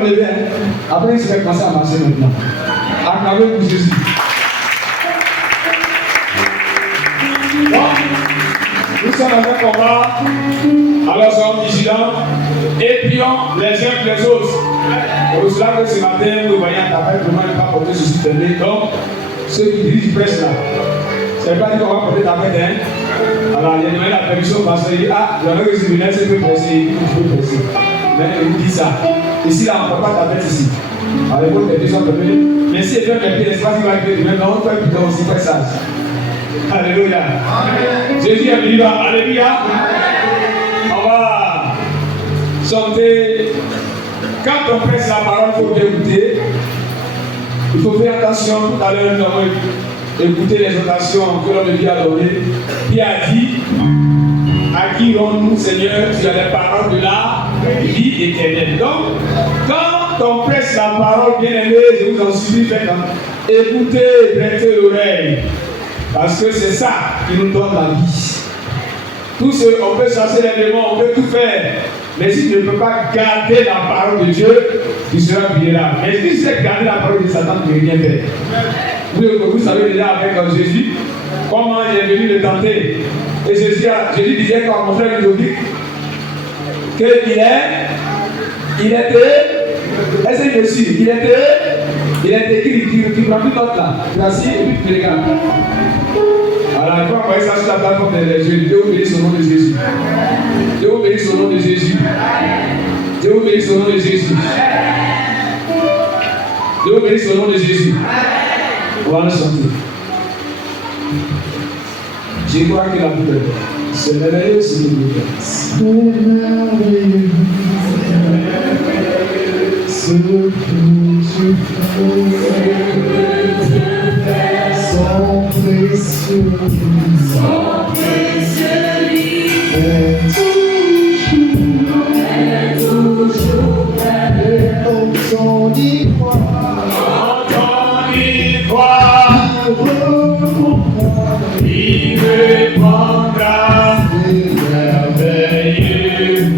me lever. Après, je vais commencer à marcher maintenant. Acclamez pour Jésus. Nous sommes dans un combat, alors soyons vigilants et prions les uns pour les autres. C'est pour cela que ce matin, vous voyez un appel pour moi ne pas porter ceci fermé. Donc, ceux qui dirigent presse là, c'est pas dit qu'on va porter ta main. Alors, il a demandé la permission parce qu'il dit ah, j'avais reçu une lettre, c'est peut presser, il faut presser. Mais il dit ça. Ici, là, on ne porte pas ta tête ici. Alors, les permissions permettent. Mais si il fait mes pieds, l'espace, il va être maintenant, on peut être aussi très sage. Alléluia. Amen. Jésus est vivant. Alléluia. On va chanter. Quand on presse la parole, il faut bien écouter. Il faut faire attention. Tout à l'heure, nous avons écouté les exhortations que l'homme de Dieu a données. Il a dit à qui irons-nous, Seigneur, tu as les paroles de la vie éternelle. Donc, quand on presse la parole, bien aimé, je vous en supplie, faites écoutez, prêtez l'oreille. Parce que c'est ça qui nous donne la vie. Tout ce, on peut chasser les démons, on peut tout faire. Mais si tu ne peux pas garder la parole de Dieu, tu seras vulnérable. Mais si tu sais garder la parole de Satan, tu ne peux rien faire. Vous savez déjà avec Jésus, comment il est venu le tenter. Et Jésus disait quand mon frère Ludovic, qu'il était, est-ce que je suis, il est écrit, tu prends tout notre là, tu assis et puis tu te regardes. Alors, il faut envoyer ça sur la plateforme des yeux. Dieu vous bénisse au nom de Jésus. Dieu vous bénisse au nom de Jésus. Dieu vous bénisse au nom de Jésus. Dieu vous bénisse au nom de Jésus. On va le chanter. Je crois que la Bible, c'est merveilleux, c'est merveilleux. C'est merveilleux. Ce que tu fais, son précieux livre, est toujours prêt. Quand on y croit, il répondra, c'est merveilleux,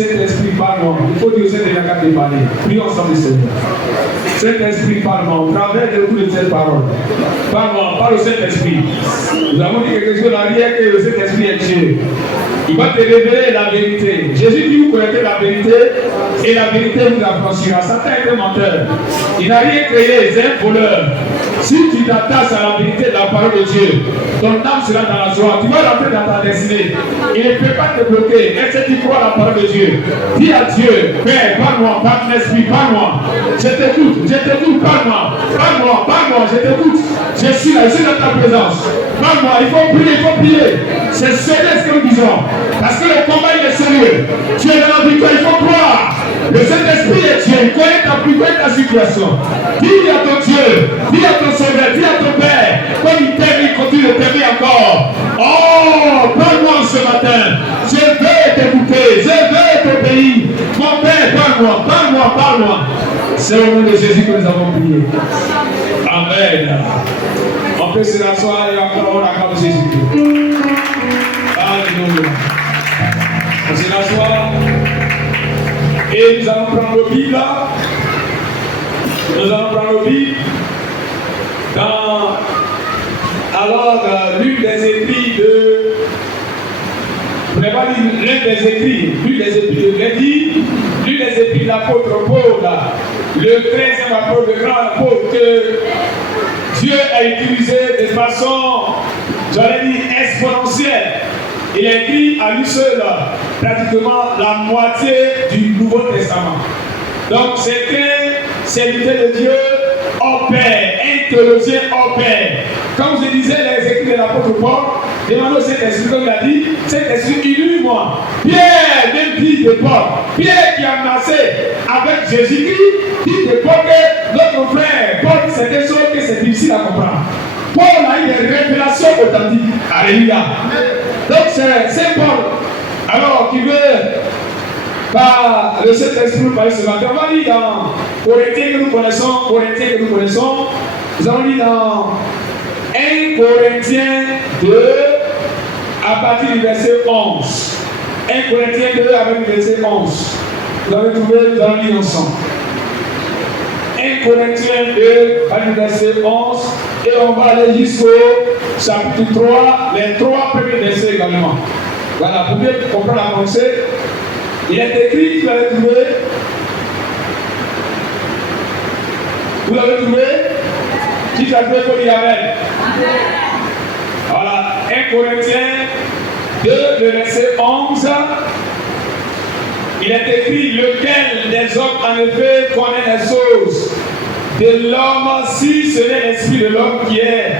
Saint-Esprit, parle-moi. Il faut dire au Saint-Esprit de parler. Prions ensemble, Seigneur. Saint-Esprit, parle-moi. Au travers de toutes de cette parole. Parle-moi, parle au Saint-Esprit. Nous avons dit quelque chose derrière que le Saint-Esprit est Dieu. Il va te révéler la vérité. Jésus dit, vous connaissez la vérité et la vérité vous affranchira. Satan est un menteur. Il n'a rien créé, c'est un voleur. Si tu t'attaches à la vérité de la parole de Dieu, ton âme sera dans la joie. Tu vas rentrer dans ta destinée. Il ne peut pas te bloquer. Est-ce que tu crois à la parole de Dieu? Dis à Dieu, Père, parle-moi, par ton esprit, parle-moi. Je t'écoute, parle-moi. Parle-moi, parle-moi, je t'écoute. Je suis là, je suis dans ta présence. Parle-moi, il faut prier. C'est sérieux ce que nous disons. Parce que le combat il est sérieux. Tu es dans la victoire, il faut croire. Le Saint-Esprit est Dieu. Il connaît ta situation. Dis à ton Dieu, dis à ton Sauveur, dis à ton Père, comme il t'aime, il continue de t'aimer encore. Oh, parle-moi ce matin. Je vais t'écouter, je vais t'obéir. Mon Père, parle-moi. C'est au nom de Jésus que nous avons prié. Amen. On peut se rasseoir et encore on acclame Jésus. Alléluia. On se rasseoir et nous allons prendre le Bible. Alors, l'une des écrits de. Vous n'avez pas dit l'une des écrits, l'une des écrits de Lévi, l'une des écrits de l'apôtre Paul, le 13e apôtre, le grand apôtre que Dieu a utilisé de façon, j'allais dire, exponentielle. Il a écrit à lui seul pratiquement la moitié du Nouveau Testament. Donc, c'est un serviteur de Dieu opère, un théologien opère. Comme je disais les écrits de l'apôtre Paul, demandez au Saint-Esprit, comme il a dit, Saint-Esprit, illumine-moi. Pierre, même dit de Paul, Pierre qui a marché avec Jésus-Christ, dit de Paul que notre frère, Paul, c'est des choses que c'est difficile à comprendre. Paul a eu des révélations authentiques. Alléluia. Donc c'est Paul, alors qui veut par le Saint-Esprit parler ce matin. On va lire dans Corinthiens que nous connaissons, nous allons lire dans 1 Corinthiens 2 à partir du verset 11. 1 Corinthiens 2 avec le verset 11. Vous avez trouvé, nous allons lire ensemble. 1 Corinthiens 2 avec le verset 11 et on va aller jusqu'au chapitre 3, les 3 premiers versets également. Voilà, pour bien comprendre la pensée. Il est écrit, vous l'avez trouvé. Vous l'avez trouvé? Qui l'a trouvé pour dire Amen. Voilà, 1 Corinthiens 2, le verset 11. Il est écrit, lequel des hommes en effet connaît les choses de l'homme, si ce n'est l'esprit de l'homme qui est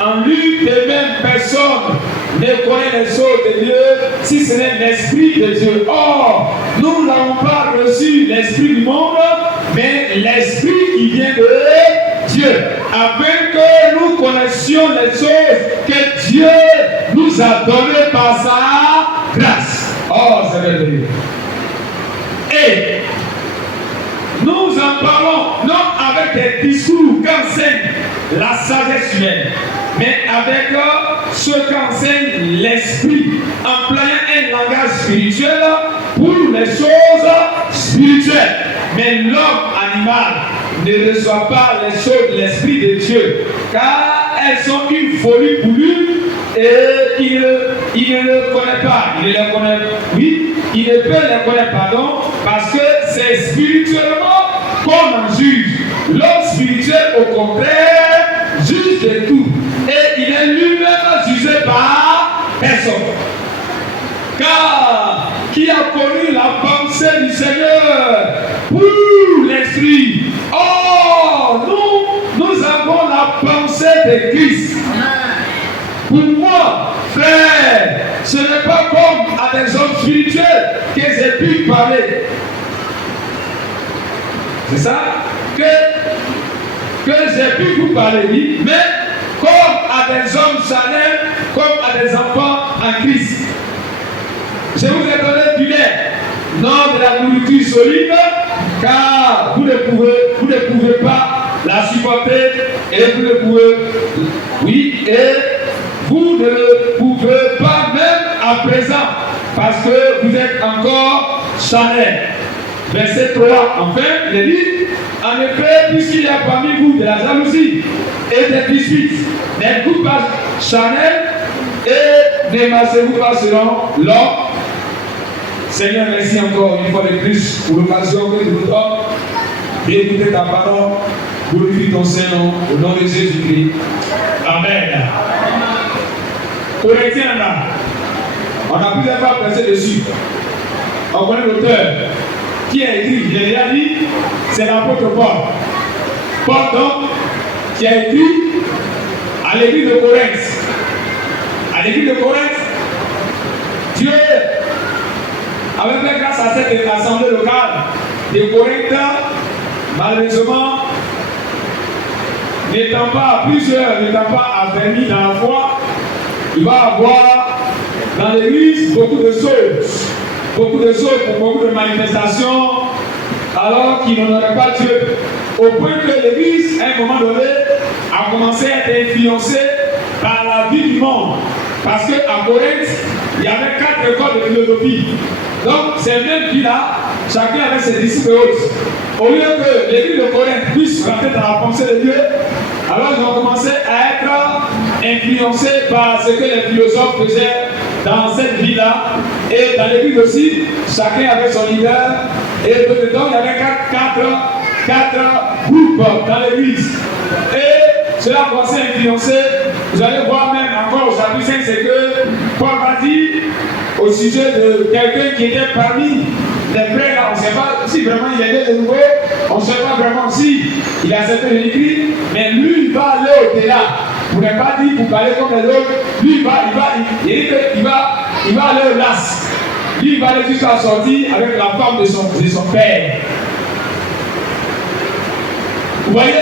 en lui, de même personne ne connaît les choses de Dieu, si ce n'est l'esprit de Dieu. Or, nous n'avons pas reçu l'esprit du monde, mais l'esprit qui vient de Dieu, afin que nous connaissions les choses que Dieu nous a données par sa grâce. Oh, c'est merveilleux. Et nous en parlons non avec des discours qu'enseigne la sagesse humaine, mais avec ce qu'enseigne l'esprit, employant un langage spirituel pour les choses spirituelles. Mais l'homme animal ne reçoit pas les choses de l'esprit de Dieu, car elles sont une folie pour lui et il ne le connaît pas. Il ne peut les connaître, parce que c'est spirituellement qu'on en juge. L'homme spirituel, au contraire, juge de tout. Et il est lui-même jugé par personne. Car qui a connu la pensée du Seigneur pour l'esprit? Oh, nous avons la pensée de Christ. Pour moi, frère, ce n'est pas comme à des hommes spirituels que j'ai pu parler. C'est ça que j'ai pu vous parler, mais comme à des hommes charnels, comme à des enfants en Christ. Je vous ai donné du lait, non de la nourriture solide, car vous ne pouvez pas la supporter et vous ne pouvez pas même à présent, parce que vous êtes encore charnel. Verset 3, enfin, il est dit, en effet, puisqu'il y a parmi vous de la jalousie et des disputes, n'êtes-vous pas charnel et n'émancez-vous pas selon l'ordre. Seigneur, merci encore une fois de plus pour l'occasion que tu nous donnes d'écouter ta parole. Glorifie ton Saint-Nom au nom de Jésus-Christ. Amen. Corinthiens là, on a plusieurs fois pensé dessus. On connaît l'auteur qui a écrit, j'ai déjà dit, c'est l'apôtre Paul. Paul donc, qui a écrit à l'église de Corinthe. À l'église de Corinthe, Dieu avait fait grâce à cette assemblée locale de Corinthiens, malheureusement, n'étant pas plusieurs, n'étant pas affermis dans la foi, il va avoir dans l'église beaucoup de choses pour beaucoup de manifestations, alors qu'il n'honorait pas Dieu. Au point que l'église, à un moment donné, a commencé à être influencée par la vie du monde. Parce qu'à Corinthe, il y avait 4 écoles de philosophie. Donc, ces mêmes filles-là, chacun avait ses disciples autres. Au lieu que l'église de Corinthe puisse rentrer dans la pensée de Dieu, alors ils ont commencé à être influencés par ce que les philosophes faisaient dans cette vie-là. Et dans l'église aussi, chacun avait son leader. Et donc, il y avait 4 groupes dans l'église. Et cela a commencé à influencer. Vous allez voir même encore au chapitre 5, c'est que Paul va dire au sujet de quelqu'un qui était parmi les frères là, on ne sait pas si vraiment il était de nouveau, on ne sait pas vraiment si il a accepté Jésus-Christ, mais lui il va aller au-delà. Vous n'avez pas dit pour parler comme les autres, lui il va aller au las. Lui il va aller jusqu'à sortir avec la femme de son père. Vous voyez?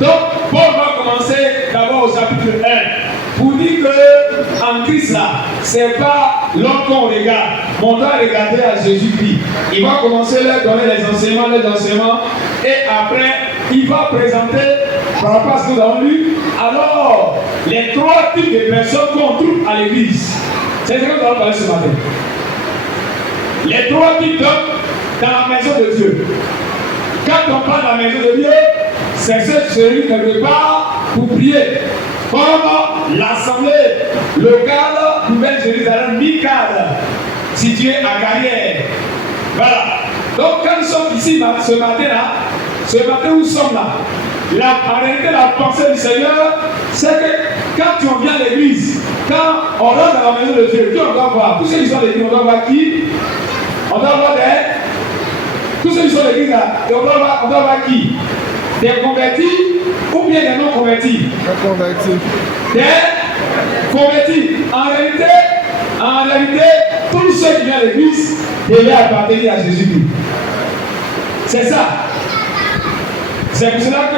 Donc Paul va commencer d'abord au chapitre 1 pour dire qu'en Christ là, ce n'est pas l'homme qu'on regarde, mais on doit regarder à Jésus-Christ. Il va commencer à leur donner les enseignements, et après il va présenter par rapport à ce que nous avons lu, alors les 3 types de personnes qu'on trouve à l'église. C'est ce que nous allons parler ce matin. Les 3 types d'hommes dans la maison de Dieu. Quand on parle de la maison de Dieu, c'est celui quelque part pour prier. Comme l'assemblée locale Nouvelle-Jérusalem Micale, située à Carrière. Voilà. Donc quand nous sommes ici ce matin où nous sommes là, en réalité la pensée du Seigneur, c'est que quand on vient à l'église, quand on rentre dans la maison de Dieu, qui on doit voir? Tous ceux qui sont à l'église, on doit voir qui? On doit voir tous ceux qui sont à l'église là, et on doit voir qui? Des convertis ou bien des non convertis? Des convertis. Des convertis. En réalité, tous ceux qui viennent à l'église devaient appartenir à Jésus-Christ. C'est ça. C'est pour cela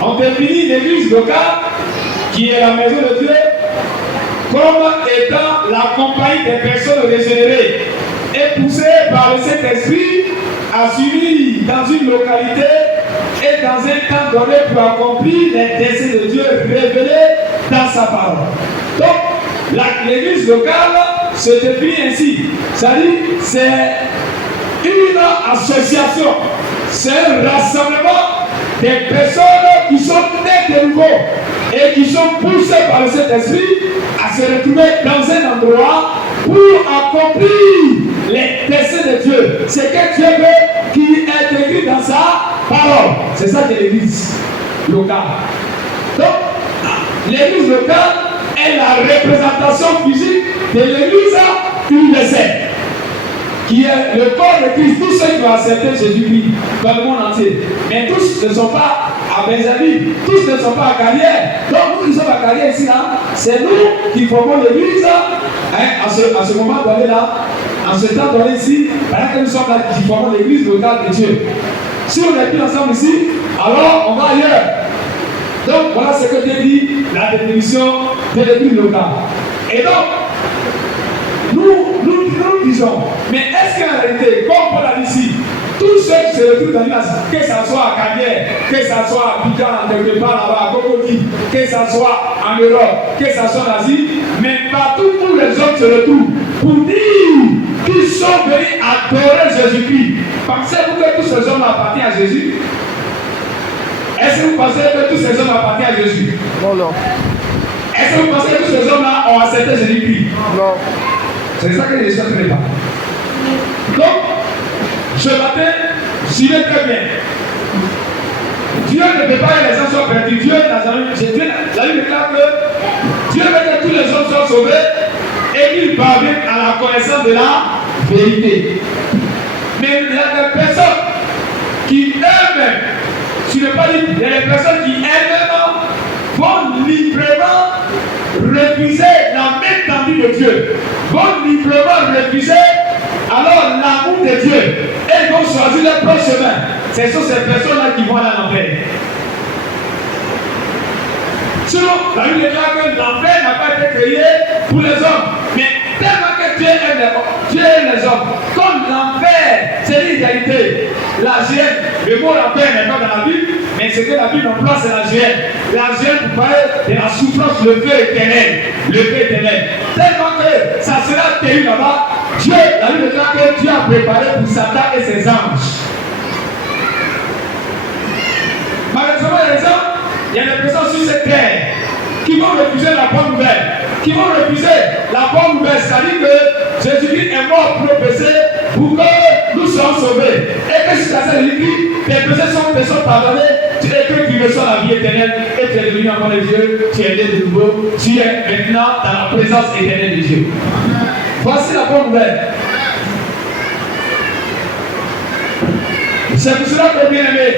qu'on définit l'église locale, qui est la maison de Dieu, comme étant la compagnie des personnes régénérées et poussées par le Saint-Esprit à s'unir dans une localité et dans un temps donné pour accomplir les desseins de Dieu révélés dans sa parole. Donc, l'église locale se définit ainsi. C'est-à-dire, c'est une association, c'est un rassemblement des personnes qui sont nées de nouveau et qui sont poussées par le Saint-Esprit à se retrouver dans un endroit pour accomplir les desseins de Dieu. C'est que Dieu veut qui est écrit dans sa parole. C'est ça que l'église locale. Donc, l'église locale est la représentation physique de l'église universelle, qui est le corps de Christ. Tous ceux qui ont accepté Jésus-Christ dans le monde entier. Mais tous ne sont pas à Benjamin, tous ne sont pas à Carrière. Donc nous qui sommes à Carrière ici, là, c'est nous qui formons l'église à ce moment donné là, en ce temps donné ici, pendant que nous sommes là, qui formons l'église locale de Dieu. Si on est plus ensemble ici, alors on va ailleurs. Donc voilà ce que Dieu dit, la définition de l'église locale. Et donc, nous disons, mais est-ce qu'en réalité, comme Paul a dit ici, tous ceux qui se retrouvent dans l'île, que ce soit à Carrière, que ce soit à Pican, quelque part là-bas, à Cocody, que ce soit en Europe, que ce soit en Asie, mais partout où les hommes se retrouvent, pour dire qu'ils sont venus à Jésus-Christ, pensez-vous que tous ces hommes appartiennent à Jésus? Est-ce que vous pensez que tous ces hommes appartiennent à Jésus? Non, non. Est-ce que vous pensez que tous ces hommes-là ont accepté Jésus-Christ? Non. C'est ça que les gens ne pas. Donc, ce matin, suivez très bien. Dieu ne veut pas que les gens soient perdus. Dieu, la Bible déclare que Dieu veut que tous les hommes soient sauvés et qu'ils parviennent à la connaissance de la vérité. Mais il y a des personnes qui elles-mêmes, je ne veux pas dire, il y a des personnes qui elles-mêmes vont librement refuser la même tendue de Dieu, vont librement refuser alors l'amour de Dieu et ils vont choisir leur propre chemin. Ce sont ces personnes-là qui vont aller à l'enfer. Sinon, la Bible déclare que l'enfer n'a pas été créé pour les hommes, mais tellement que Dieu aime les hommes, comme l'enfer, c'est l'idéalité, la gêne. Le mot l'enfer n'est pas dans la Bible, mais ce que la Bible emploie, c'est la gêne. La gêne pour parler de la souffrance, le feu éternel. Le feu éternel. Tellement que ça sera terrible là-bas, Dieu, la Bible déclare que Dieu a préparé pour Satan et ses anges. Malheureusement, il y a des personnes sur cette terre qui vont refuser la bonne nouvelle, qui vont refuser la bonne nouvelle, c'est-à-dire que Jésus-Christ est mort pour nos péchés, pour que nous soyons sauvés. Et que si ça s'est écrit, tes péchés sont pardonnés, et que tu reçois la vie éternelle, et tu es devenu enfant de Dieu, tu es né de nouveau, tu es maintenant dans la présence éternelle de Dieu. Voici la bonne nouvelle. C'est pour cela que, bien aimé,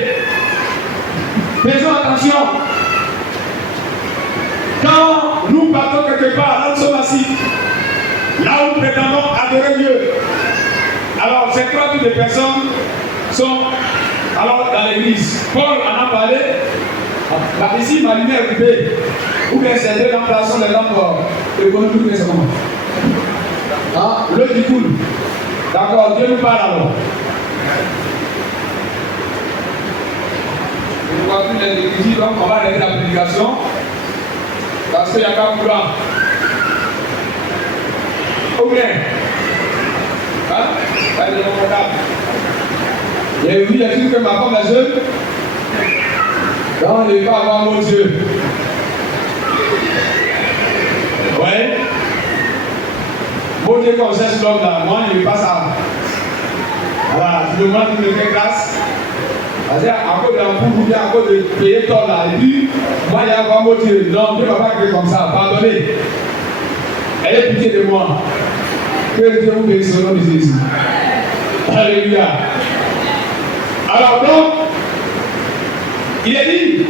faisons attention. Quand nous partons quelque part, là nous sommes assis, là où nous prétendons adorer Dieu. Alors, ces trois types de personnes sont alors dans l'église. Paul en a parlé. Bah, ici, ma lumière est coupée. Ou bien c'est deux lampes, là sont les lampes économiques, mais c'est comment? Hein? L'eau qui coule. D'accord, Dieu nous parle alors. Je vois plus l'église, donc on va arrêter la prédication. Parce qu'il n'y a pas de courant. Ou bien, hein? Pas de confortable. Et oui, il y a dit que ma femme est jeune. Donc, il ne va pas avoir mon Dieu. Ouais. Mon Dieu, quand on cherche l'homme là, moi, il ne veut pas ça. Voilà, tu demandes qu'il me fait grâce. C'est-à-dire, à cause de l'ampoule ou bien à cause de payer tort là, et puis, moi, il y a un mot Dieu. Non, Dieu ne va pas créer comme ça. Pardonnez. Ayez pitié de moi. Que Dieu vous bénisse au nom de Jésus. Alléluia. Alors donc, il est dit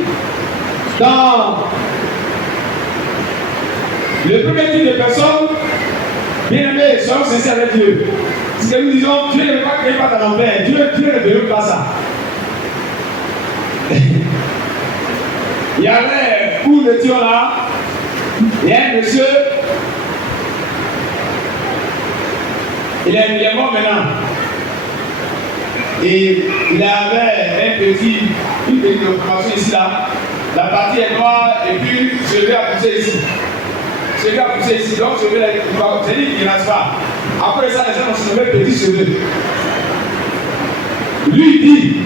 dans le premier type de personnes, bien aimés, soyons sincères avec Dieu. Ce que nous disons, Dieu ne veut pas créer pas dans l'enfer. Dieu ne veut pas ça. Il y avait où nous étions là, il y a un monsieur, il est mort maintenant. Et il avait une petite information ici là. La partie est noire et puis je vais pousser ici. Je vais pousser ici, donc je vais c'est dit qu'il ne reste pas. Après ça, les gens ont se nommé petit cheveux. Lui dit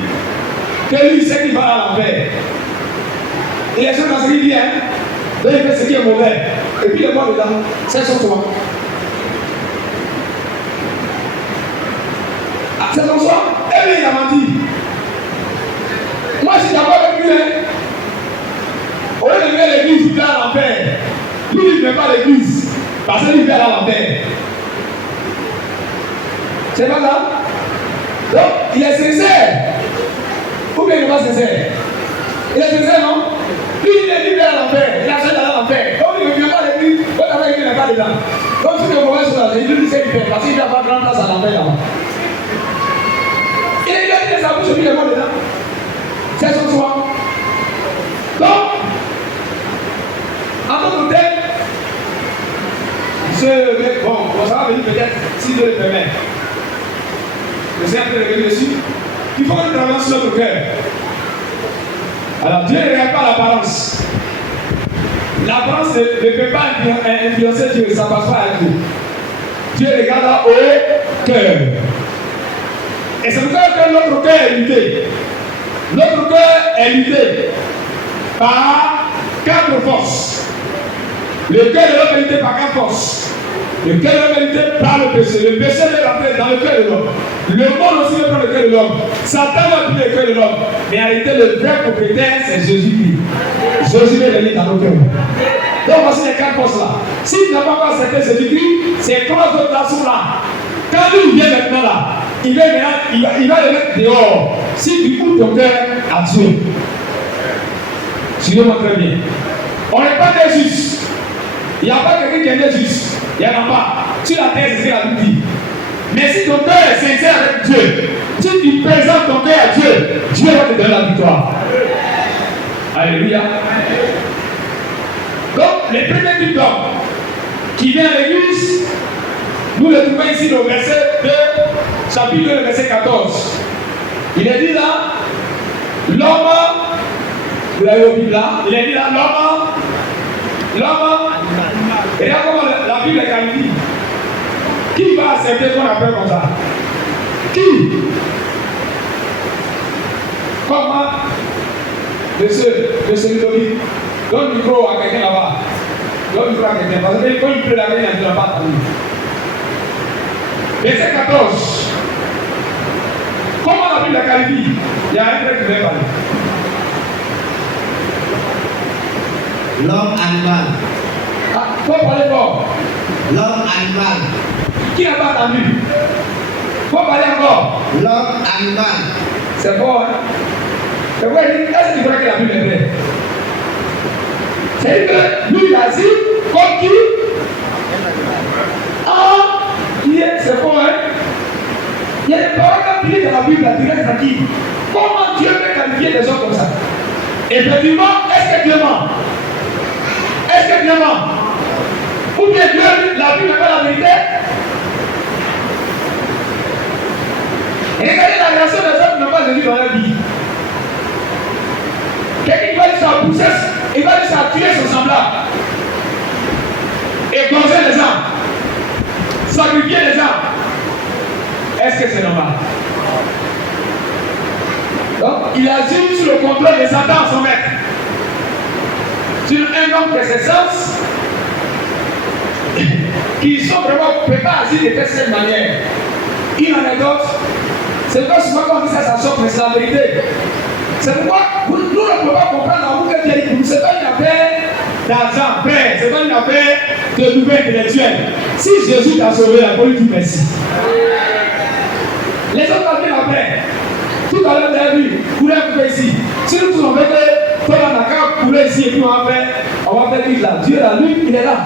que lui sait qu'il va à l'enfer. Et les gens dans ce qu'il dit, hein, donc il fait ce qui est mauvais. Et puis le mort dedans, c'est son choix. C'est son choix. Et lui, il a menti. Moi, je suis d'accord avec lui. Hein. Au lieu de venir à l'église, il vient à l'enfer. Lui, il ne vient pas à l'église. Parce qu'il vient à l'enfer. C'est pas ça? Donc, il est sincère. Ou bien il n'est pas sincère? Il est sincère, non? Lui, il vient à l'enfer. Il a fait d'aller à l'enfer. Donc, il ne vient pas à l'église. L'autre avec lui, il n'est pas dedans. Donc, si tu es mauvais sur la vie, lui, il sait qu'il fait. Parce qu'il vient pas grande place à l'enfer là-bas. Il a dit sa bouche, lui, il est mort dedans. C'est son choix. Donc, en tant que tel, ça va venir peut-être si Dieu le permet. Le Seigneur peut revenir dessus. Il faut que nous travaillions sur notre cœur. Alors, Dieu ne regarde pas l'apparence. L'apparence ne peut pas influencer Dieu, ça ne passe pas avec Dieu. Dieu regarde au cœur. Et c'est pour ça que notre cœur est lutté. Notre cœur est lutté par 4 forces. Le cœur de l'homme est lutté par 4 forces. Le cœur de l'homme est lutté par le péché. Le péché est rentré dans le cœur de l'homme. Le monde aussi est dans le cœur de l'homme. Satan va pris le cœur de l'homme. Mais en réalité, le vrai propriétaire, c'est Jésus-Christ. Jésus est venu dans nos cœurs. Donc voici les 4 forces là. S'il n'a pas accepté Jésus-Christ, ces 3 autres là sont là. Quand lui vient maintenant là, il va le mettre dehors. Si tu ouvres ton cœur à Dieu, suivez-moi très bien. On n'est pas des justes. Il n'y a pas quelqu'un qui est né juste. Il n'y en a pas. Sur la terre, c'est ce que la Bible dit. Mais si ton cœur est sincère avec Dieu, si tu présentes ton cœur à Dieu, Dieu va te donner la victoire. Alléluia. Donc, les premiers types d'hommes qui viennent à l'église, nous le trouvons ici au verset 2, chapitre 2, verset 14. Il est dit là, l'homme, vous l'avez au Bible là, il est dit là, l'homme, et regarde comment la Bible est qualifiée. Qui va accepter qu'on appelle comme ça? Qui? Comment? Monsieur Ludovic, donne le micro à quelqu'un là-bas. Donne le micro à quelqu'un. Parce que quand il pleut la veille, il ne va pas attendre. Verset 14. Comment la Bible est qualifiée? Il y a un frère qui vient parler. L'homme animal. Ah, faut parler fort. L'homme animal. Qui n'a pas entendu? Faut parler encore. L'homme animal. C'est fort, hein? C'est vrai, est-ce que tu crois que la Bible est vraie? C'est que lui, il a dit, comme qui? Ah, qui est, c'est fort, hein? Il y a des paroles appuyées dans la Bible, la direct à qui? Comment Dieu peut qualifier des gens comme ça? Effectivement, est-ce que Dieu ment? Est-ce que Dieu ment? Ou bien Dieu, la Bible n'est pas la vérité? Regardez la réaction des hommes qui n'ont pas Jésus dans leur vie. Quelqu'un va dire ça à pousser, il va dire ça à tuer son semblable. Égorger les âmes. Sacrifier les âmes. Est-ce que c'est normal? Donc, il agit sous le contrôle de Satan, son maître. Sur un homme de ses sens, qui sont vraiment ne peuvent pas agir de cette manière. Il en est d'autres. C'est pas souvent qu'on dit ça choque, mais c'est la vérité. C'est pourquoi nous ne pouvons pas comprendre l'amour que Dieu a dit. Ce n'est pas une affaire d'argent, ce n'est pas une affaire de nouvelles intellectuelles. Si Jésus t'a sauvé, la police dit merci. Les autres appellent après. Tout à l'heure, vous avez vu, couler un peu ici. Si nous tous on fait que toi, on a qu'à couler ici et puis on va faire vivre là. Dieu là, lui, il est là.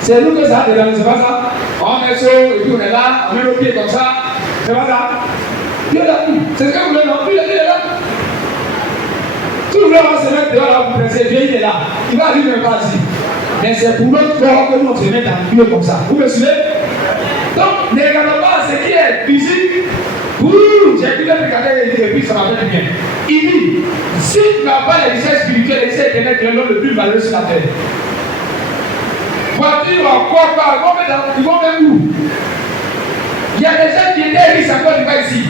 C'est nous que ça a déjà, c'est pas ça. On est chaud et puis on est là, on met nos pieds comme ça. C'est pas ça. Dieu est là, c'est ce que vous voulez, non? Lui, il est là. Tout le monde va se mettre dehors là pour presser, Dieu il est là. Il va arriver même pas ici. Mais c'est pour notre corps que nous on se met en Dieu comme ça. Vous me suivez? Donc, ne regardons pas ce qui est physique. J'ai écouté le regarder et puis ça m'a fait du bien. Il dit, si tu n'as pas les richesses spirituelles, les richesses éternelles, tu es l'homme le plus malheureux sur la terre. Voiture, quoi, ils vont même où? Il y a des gens qui étaient riches encore du bas ici.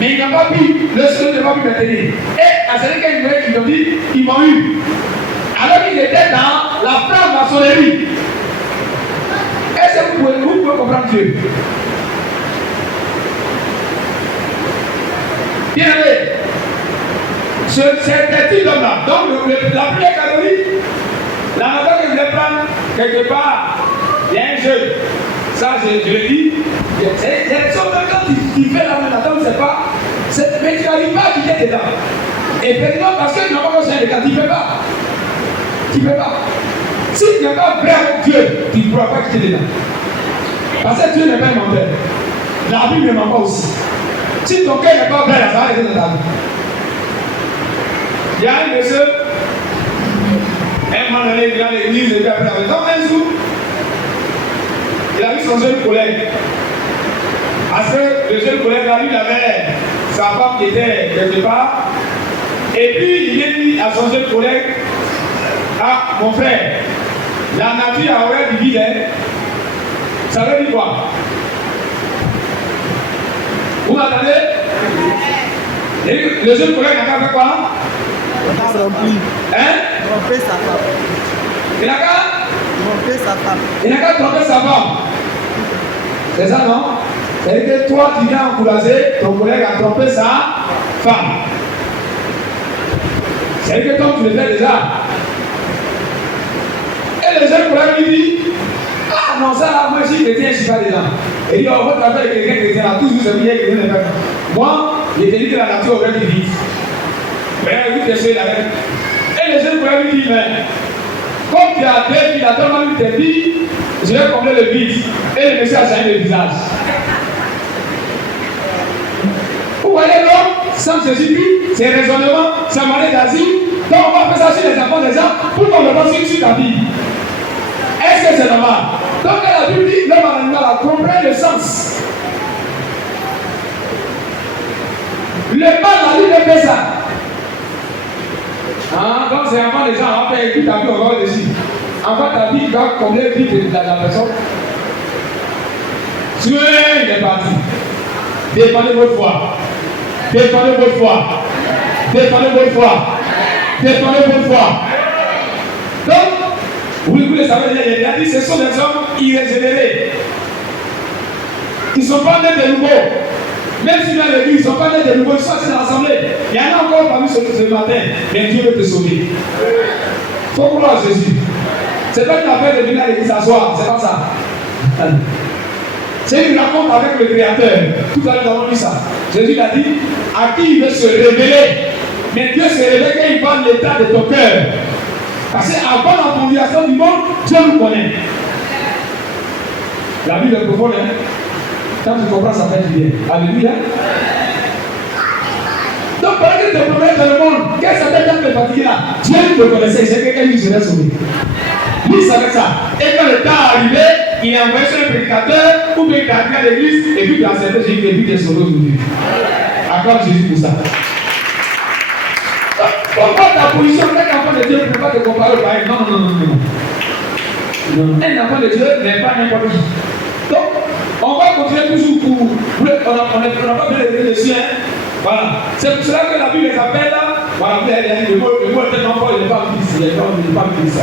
Mais ils n'ont pas pu, le Seigneur n'a pas pu maintenir. Et à celui qu'ils ont dit, ils m'ont eu. Alors qu'ils étaient dans la franc-maçonnerie. Est-ce que vous pouvez comprendre Dieu? Bien aimé, c'est un petit homme là. Donc la première catégorie, la méthode que je vais prendre quelque part, il y a un jeune. Ça, je le dis. Il y a des choses quand tu fais la même attente, c'est pas. Mais tu n'arrives pas à quitter dedans. Effectivement, parce que tu n'as pas besoin de cas, tu ne peux pas. Tu ne peux pas. Si tu n'es pas vrai avec Dieu, tu ne pourras pas quitter dedans. Parce que Dieu n'est pas un menteur. La Bible ne ment pas aussi. Si ton cœur n'est pas vrai, ça va rester dans ta vie. Il y a un monsieur, un moment donné, il est à l'église, et puis après, un jour, il a vu son jeune collègue. Parce que le jeune collègue, là, lui, il avait sa femme qui était quelque part. Et puis, il dit à son jeune collègue, ah, mon frère, la nature a horreur du vide, ça veut dire quoi? Vous m'entendez? Et le jeune collègue n'a qu'à faire quoi? Hein? Tromper sa femme. Il n'a qu'à? Tromper sa femme. Il n'a qu'à tromper sa femme. C'est ça, non? C'est-à-dire que toi, tu viens encourager ton collègue à tromper sa femme. C'est-à-dire que toi, tu le fais déjà. Et le jeune collègue lui dit, ah non, ça là, moi je suis chrétien, je ne suis pas dedans. Et il dit, oh, votre affaire est quelqu'un chrétien là, toujours c'est bien chrétien de faire. Moi, il te dit que la nature aurait été vite. Mais il dit que c'est la même. Et le jeune collègue lui dit, mais comme tu as fait, il a tellement eu tes vies, je vais combler le vide. Et le monsieur a changé le visage. Vous voyez donc, sans Jésus-Christ, ses raisonnements, sa manière d'agir. Donc on va faire ça sur les enfants des gens pour qu'on le voit sur ta vie. Est-ce que c'est normal? Donc la Bible dit, l'homme à l'animal a compris le sens. Le mal a lui de fait ça. Ah, donc c'est enfant des gens, on va faire écouter ta vie, on va dessus. Enfant ta vie, tu vas combler le vie de la personne. Tu es parti. Défendez votre foi. Défendez votre foi. Défendez votre foi. Défendez votre foi. Donc, vous le savez, il a dit, ce sont des hommes irrégénérés. Ils ne sont pas nés de nouveau. Même si dans l'église, ils ne sont pas nés de nouveau, ils sont assis dans l'assemblée. Il y en a encore parmi ce matin, mais Dieu veut te sauver. Il faut croire à Jésus. Ce n'est pas une affaire de venir à l'église s'asseoir, c'est pas ça. C'est une rencontre avec le Créateur. Tout à l'heure, nous avons vu ça. Jésus a dit, à qui il veut se révéler. Mais Dieu se révèle quand il voit l'état de ton cœur. Parce qu'avant la fondation du monde, Dieu nous connaît. La Bible est profonde. Hein? Quand tu comprends, ça fait du bien. Alléluia. Donc, pendant que tu te promènes dans le monde, qu'est-ce que ça fait quand tu es fatigué là? Dieu te connaissait, il sait que quelqu'un serait sauvé. Lui, il savait ça. Et quand le temps est arrivé, il a envoyé sur un prédicateur ou bien il a appris à l'église et puis il a accepté Jésus et puis il est sauvé aujourd'hui. Accorde Jésus pour ça. Pourquoi ta position, quand enfant de Dieu ne peut pas te comparer au païen? Non, non, non, non. Un enfant de Dieu n'est pas n'importe qui. Donc, on va continuer toujours pour. On n'a pas besoin de dessus, hein. Voilà. C'est pour cela que la Bible les appelle là. Voilà, vous avez dit le mot est tellement fort, il n'est pas ici. Il n'est pas ici.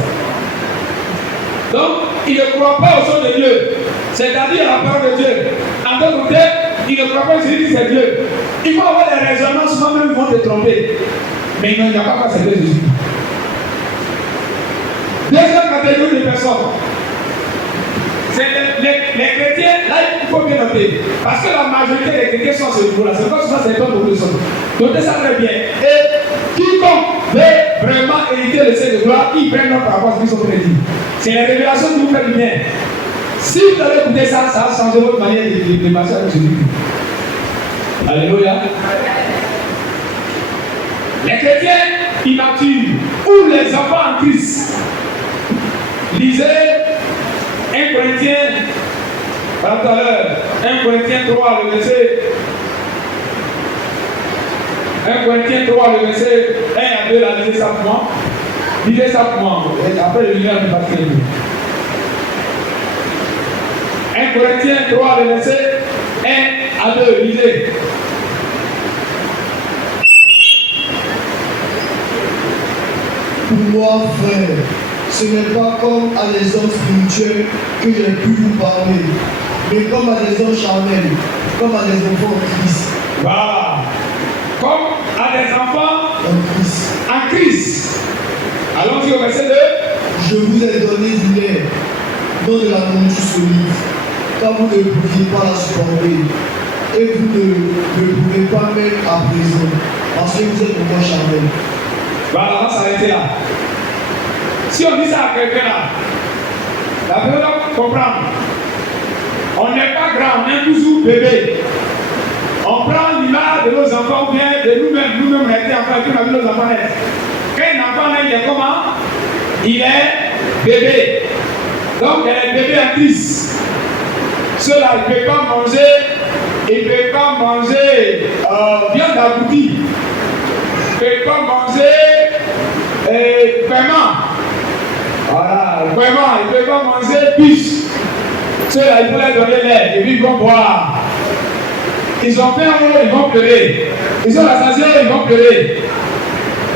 Donc, il ne croit pas au son de Dieu, c'est-à-dire à la parole de Dieu. En d'autres termes, il ne croit pas que Jésus c'est Dieu. Il faut avoir des raisonnements, souvent même ils vont te tromper. Mais il n'y a pas qu'à servir Jésus. Deuxième catégorie de personnes, c'est les chrétiens, là il faut bien noter. Parce que la majorité des chrétiens sont à ce niveau-là. C'est pas souvent c'est pas beaucoup de choses. Notez ça très bien. Et quiconque veut vraiment hériter le ciel de gloire, ils prennent notre rapport à ce qu'ils sont prédits. C'est la révélation qui vous fait du bien. Si vous allez écouter ça, ça va changer votre manière de marcher avec Jésus. Alléluia. Les chrétiens immatures ou les enfants en Christ. Lisez 1 Corinthiens, voilà tout à l'heure, 1 Corinthiens 3, le verset 1 Corinthiens 3, le verset 1 à 2, là, lisez ça pour moi. Lisez ça pour moi. Et après, le lumière du baptême. 1 Corinthiens 3, le verset 1 à 2, lisez. Pour moi, frère, ce n'est pas comme à des hommes spirituels que j'ai pu vous parler, mais comme à des hommes charnels, comme à des enfants en Christ. Voilà. Comme à des enfants En Christ. en Christ. Allons-y au verset 2. Je vous ai donné du lait, non de la nourriture solide, car vous ne pouviez pas la supporter, et vous ne pouvez pas même à présent, parce que vous êtes encore charnels. Voilà, on va s'arrêter là. Si on dit ça à quelqu'un là, la personne doit comprendre. On n'est pas grand, on est toujours bébé. On prend l'image de nos enfants ou bien de nous-mêmes. Nous-mêmes, on a été enfants et puis on a vu nos enfants naître. Quand un enfant naît, il est comment? Il est bébé. Donc, il est bébé en Christ. Ceux-là, il ne peut pas manger, viande aboutie. Il ne peut pas manger vraiment. Voilà, vraiment, il ne peut pas manger plus. Ceux-là, il faut leur donner l'air et puis ils vont boire. Ils ont fait un rôle, ils vont pleurer. Ils ont rassasié, ils vont pleurer.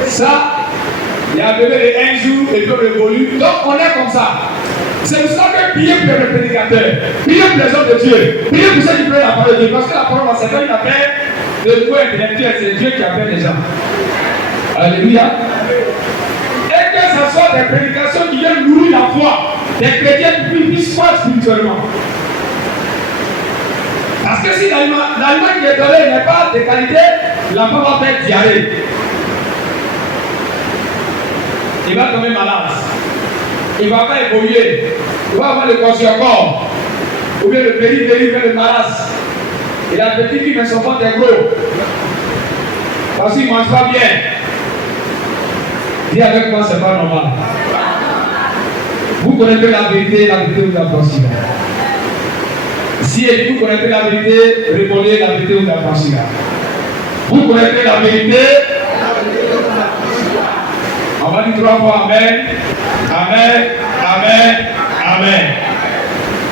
Ça, il y a bébé de un jour et d'autres évoluent. Donc on est comme ça. C'est pour ça que priez pour le prédicateur, priez pour les hommes de Dieu, priez pour ceux qui prennent la parole de Dieu. Parce que la parole, c'est pas une affaire de niveau intellectuel, c'est Dieu qui appelle les gens. Alléluia. Et que ce soit des prédications qui viennent nourrir la foi, des chrétiens qui puissent croire spirituellement. Parce que si l'aliment qui est donné n'est pas de qualité, l'enfant va faire diarrhée. Il va tomber malade. Il ne va pas évoluer. Il va avoir le quadrature. Ou bien le péri-péri, le maras. Et la petite fille, mais son ventre est gros. Parce qu'il ne mange pas bien. Dis avec moi, ce n'est pas normal. Vous connaissez la vérité vous affranchira. Si vous connaissez la vérité, répondez la vérité vous affranchira. Vous connaissez la vérité. On va dire 3 fois Amen. Amen. Amen. Amen.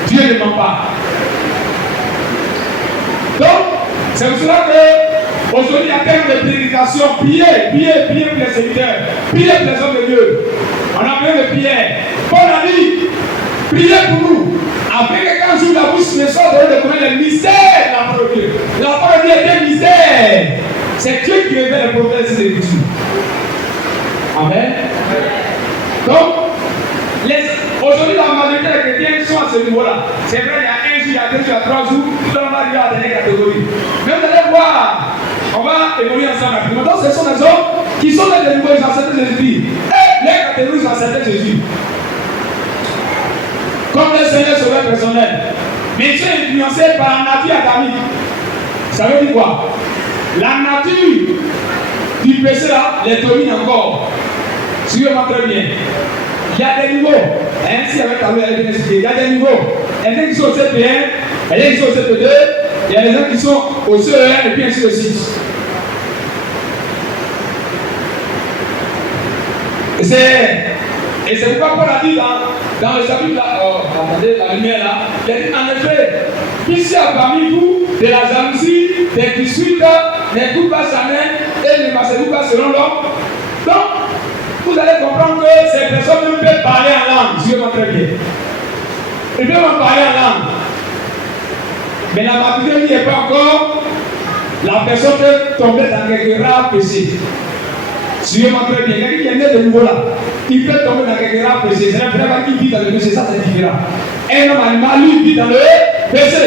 Dieu ne ment pas. Donc, c'est pour cela que aujourd'hui, à terme de prédication, priez pour les serviteurs, priez pour les hommes de Dieu. On a besoin de prière. Bonne année, priez pour nous. Après que quand j'ouvre la bouche, mes soeurs doivent connaître le mystère de la parole de Dieu. La parole de Dieu est un mystère. C'est Dieu qui révèle les prophètes et les Écritures. Amen. Donc, aujourd'hui, la majorité des chrétiens sont à ce niveau-là. C'est vrai, il y a 1 jour, il y a 2 jours, il y a 3 jours, tout le monde va arriver à la dernière catégorie. Mais vous allez voir, on va évoluer ensemble. Donc, ce sont des hommes qui sont dans des niveaux, ils acceptent Jésus. Et les catégories, ils acceptent Jésus. Comme le Seigneur sauveur personnel. Mais ils sont influencés par la nature adamique. Ça veut dire quoi? La nature du péché là les domine encore. Suivez-moi très bien. Il y a des niveaux. Ainsi, avec ta vie, il y a des niveaux. Il y a des gens qui sont au CP1, il y a des gens qui sont au CP2, il y a des gens qui sont au CE1 et puis ainsi de suite. Et c'est pourquoi Paul a dit dans le chapitre là, attendez, la lumière là, il a dit en effet, puisqu'il y a parmi vous de la jalousie, des disputes, des coups pas charnels et ne marchez-vous pas selon l'homme. Donc, vous allez comprendre que ces personnes ne peuvent parler en langue, suivez-moi très bien. Ils peuvent en parler en langue. Mais la maturité n'y est pas encore. La personne peut tomber dans quelques rares péchés. Suivez-moi très bien. Quelqu'un qui est né de nouveau là, il peut tomber dans quelques rares péchés. C'est un frère qui vit dans le péché, ça c'est différent. Un homme animal, lui, vit dans le péché.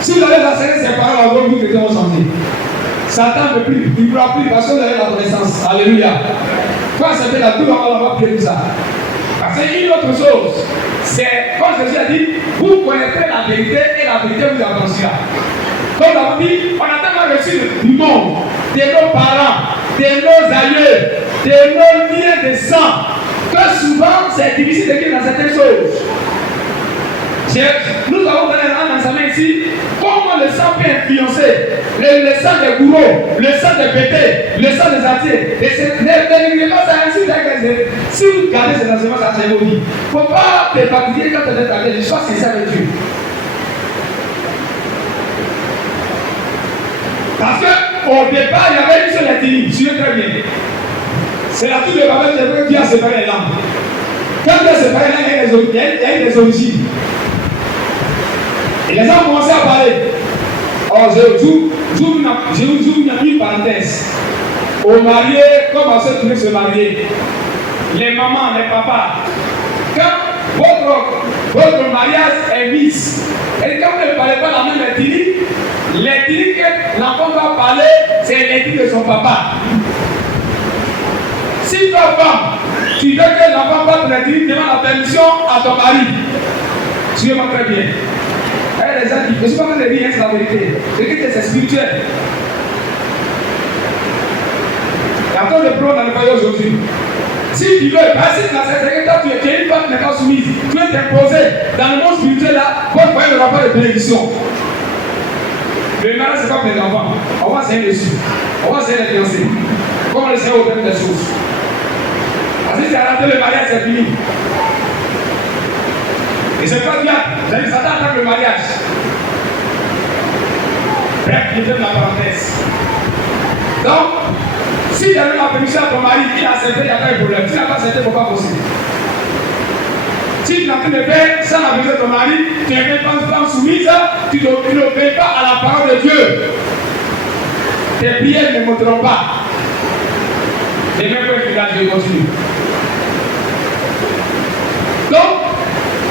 Si vous allez enseigner ces paroles à vos vous chrétiens vont changer. Satan ne peut plus, il ne pourra plus parce que vous avez la connaissance. Alléluia. Quand c'était la douleur, on va prier pour ça. Parce qu'une autre chose, c'est quand Jésus a dit, vous connaîtrez la vérité et la vérité vous affranchira. Comme on a dit, on a tellement reçu du monde, de nos parents, de nos aïeux, de nos liens de sang, que souvent c'est difficile de dire dans certaines choses. Nous avons donné un enseignement ici, comment le sang peut influencer le sang des bourreaux, le sang des bêtés, le sang des artiers. Et ne pas ça ainsi. Si vous gardez ces enseignements, ça c'est vos vies. Il ne faut pas te particulier quand tu es dans la sois sincère avec Dieu. Parce qu'au départ, il y avait une seule ethnie, suivez très bien. C'est la tour de Babel que Dieu a séparé les langues. Quand Dieu a séparé les langues, il y a eu des origines. Et les gens ont commencé à parler. Oh, j'ouvre une parenthèse. Aux mariés, comme à ceux qui veulent se marier, les mamans, les papas, quand votre mariage est mixte, et quand vous ne parlez pas la même ethnie, l'ethnie que l'enfant va parler, c'est l'ethnie de son papa. Si ta femme, tu veux que l'enfant parle de l'ethnie, demande la permission à ton mari. Suivez-moi très bien. Les gens qui ne sont pas en train de dire, c'est la vérité. C'est spirituel. Et après le problème dans le foyer aujourd'hui. Si tu veux, parce que tu es une femme qui n'est pas soumise, tu veux t'imposer dans le monde spirituel là, pour faire le rapport de bénédiction. Le mariage, c'est pas pour les enfants. On va enseigner dessus. On va enseigner les fiancés. Comment le Seigneur opère des choses. Parce que si tu as raté le mariage, c'est fini. Et c'est pas bien. C'est-à-dire que Satan attaque le mariage. Bref, je ferme la parenthèse. Donc, si tu as eu la permission à ton mari, il a accepté, il n'y a pas de problème. Si il n'a pas accepté, il ne faut pas possible. Si tu n'as plus de faire sans la permission de ton mari, tu n'es pas une femme soumise, tu n'obéis pas à la parole de Dieu. Tes prières ne monteront pas. Et même pour le village, je continue. Donc,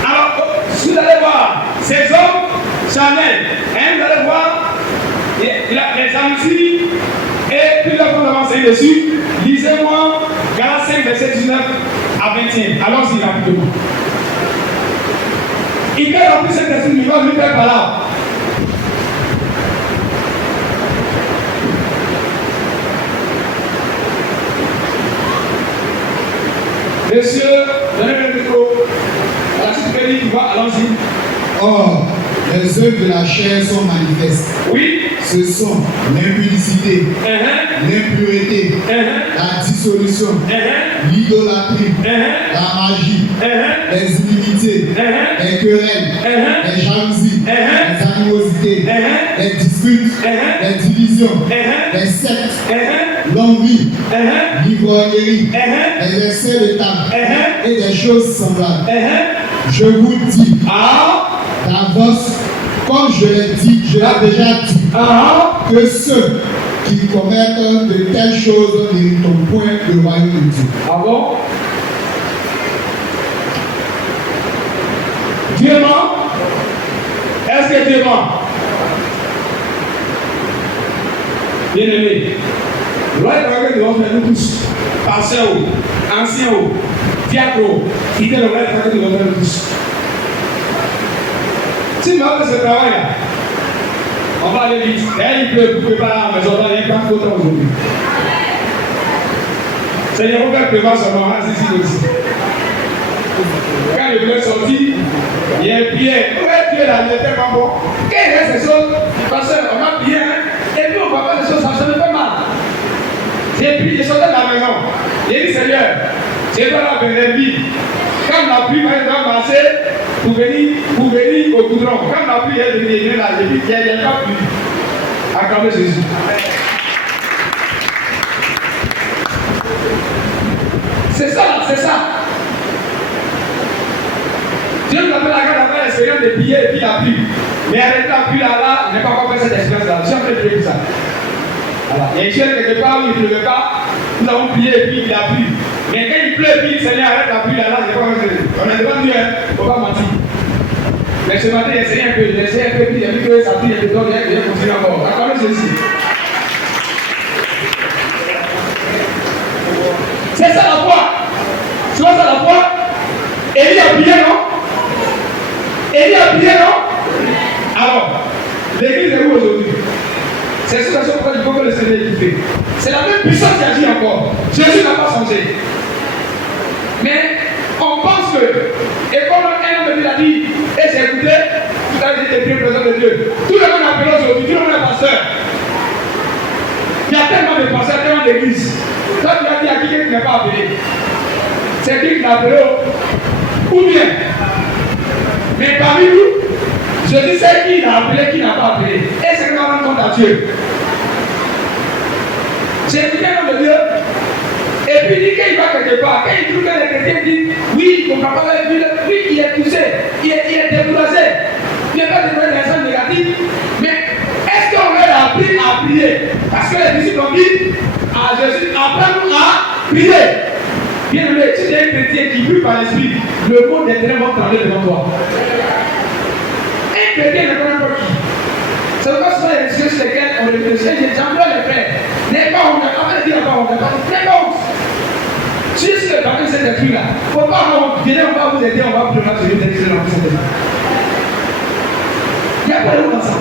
alors, si vous allez voir ces hommes charnels, vous allez voir les amitiés et plusieurs fois avancé dessus. Lisez-moi Galates 5, verset 19 à 21. Allons-y rapidement. Il fait remplir cet esprit, il va lui faire par là. Messieurs, donnez le micro. À la suite de l'Église, allons-y. Or, les œuvres de la chair sont manifestes. Oui. Ce sont l'impudicité, l'impureté, la dissolution, l'idolâtrie, la magie, les inimitiés, les querelles, les jalousies, les animosités, les disputes, les divisions, les sectes, l'envie, l'ivrognerie, les excès de table et des choses semblables. Je vous dis d'avance, comme je l'ai dit, je l'ai déjà dit, que ceux qui commettent de telles choses n'hériteront point le royaume de Dieu. Ah bon? Dieu ment? Est-ce que Dieu ment? Bien aimé, le royaume de Dieu va faire nous tous, pasteurs, anciens, diacres, fidèles au royaume de Dieu va faire nous tous. Si nous avons ce travail-là, on va aller vite. Et il pleut pour préparer la maison, il n'y a pas trop de temps aujourd'hui. Seigneur, on va préparer son nom, ici aussi. Quand le bleu est sorti, il y a un pied. Où est le pied là? Il est tellement bon. Quelle est ces choses? Parce qu'on a prié, et puis on ne voit pas des choses, ça me fait mal. J'ai prié, j'ai sorti de la maison. J'ai dit, Seigneur, j'ai pas la peine vie. Quand la pluie va marcher, pour venir au goudron. Quand la pluie est venue là, j'ai dit qu'il n'y a pas pluie. Acclamez Jésus. C'est ça, c'est ça. Dieu nous appelle la grâce d'avoir l'expérience de prier et puis la pluie. Mais avec la pluie là, il n'est pas encore fait cette expérience-là. Je suis en train de prier pour ça. Voilà. Il y a une chaîne quelque part où il ne pleut pas. Nous avons prié et puis il a plu. Mais quand il pleut et puis le Seigneur arrête la pluie là, c'est pas comme ça. On est devant Dieu, il ne faut pas mentir. Mais ce matin, il essaie un peu, puis il a vu que ça plie et puis il a continué encore. Accordez Jésus. C'est ça la foi. Tu vois ça la foi? Élie a prié, non? Élie a prié, non? Alors, l'église est où aujourd'hui? C'est ce pourquoi il faut que le Seigneur est équipé. C'est la même puissance qui agit encore. Jésus n'a pas changé. Mais on pense que, et comme un homme de Dieu a dit, et j'ai écouté, tout à l'heure j'ai été présent de Dieu. Tout le monde appelle aujourd'hui, tout le monde est pasteur. Il y a tellement de pasteurs, tellement d'églises. Toi tu as dit à qui tu n'es pas appelé. C'est qui qui t'a appelé ou bien. Mais parmi nous, je dis c'est qui l'a appelé, qui n'a pas appelé. Et c'est qu'on va rendre compte à Dieu. J'ai écouté un homme de Dieu. Et puis il dit qu'il va quelque part. Quand il trouve que les chrétiens disent oui, il ne comprend pas la Bible, lui il est poussé, il est découragé. Il n'y a pas de raison négative. Mais est-ce qu'on leur a appris à prier? Parce que les disciples ont dit à Jésus, apprends-nous à prier. Bien aimé, si tu es un chrétien qui prie par l'esprit, le monde des ténèbres va trembler devant toi. Un chrétien ne connaît pas qui. C'est pourquoi souvent les sujets sur lesquels on réfléchit, j'emploie les frères. N'est pas honte, avant de dire pas honte, n'est pas honte. Si c'est le papier de cet esprit-là, il ne faut pas avoir honte. Venez, on va vous aider, on va vous donner celui d'excellent dans cet esprit. Il n'y a pas de honte dans ça.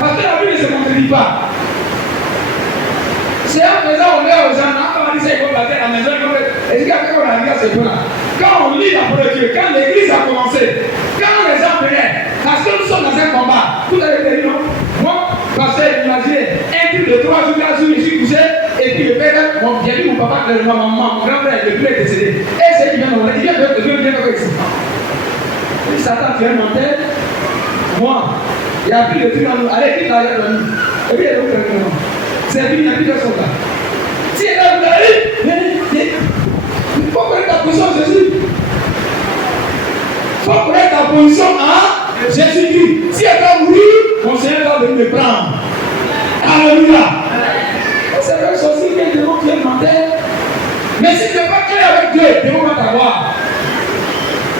Parce que la Bible ne se contredit pas. C'est en faisant honneur aux gens, quand on dit ça, il faut placer à la maison, il faut faire. Et c'est quand on a dit à ce point-là. Quand on lit la parole de Dieu, quand l'église a commencé, quand les gens venaient, parce que nous sommes dans un combat, tout à l'heure, non? Moi, parce que imaginez, un truc de 3 jours, 4 jours, je suis couché, et puis le père, j'ai vu mon papa, ma maman, mon grand frère, le plus est décédé. Et c'est qui vient de mon il vient de ici. Ça tu es menteur, moi, il n'y a plus de trucs dans nous. Allez, quitte l'arrière de nous. Et puis, il y a d'autres éléments. C'est fini, il n'y a plus de choses là. Si elle a vous allez, il faut connaître ta position à Jésus. Il faut connaître ta position à Jésus-Christ. Si elle va mourir, mon Seigneur va venir me prendre. Alléluia. C'est la même chose si quelqu'un demande tu es menteur. Mais si tu n'es pas clair avec Dieu, Dieu va t'avoir.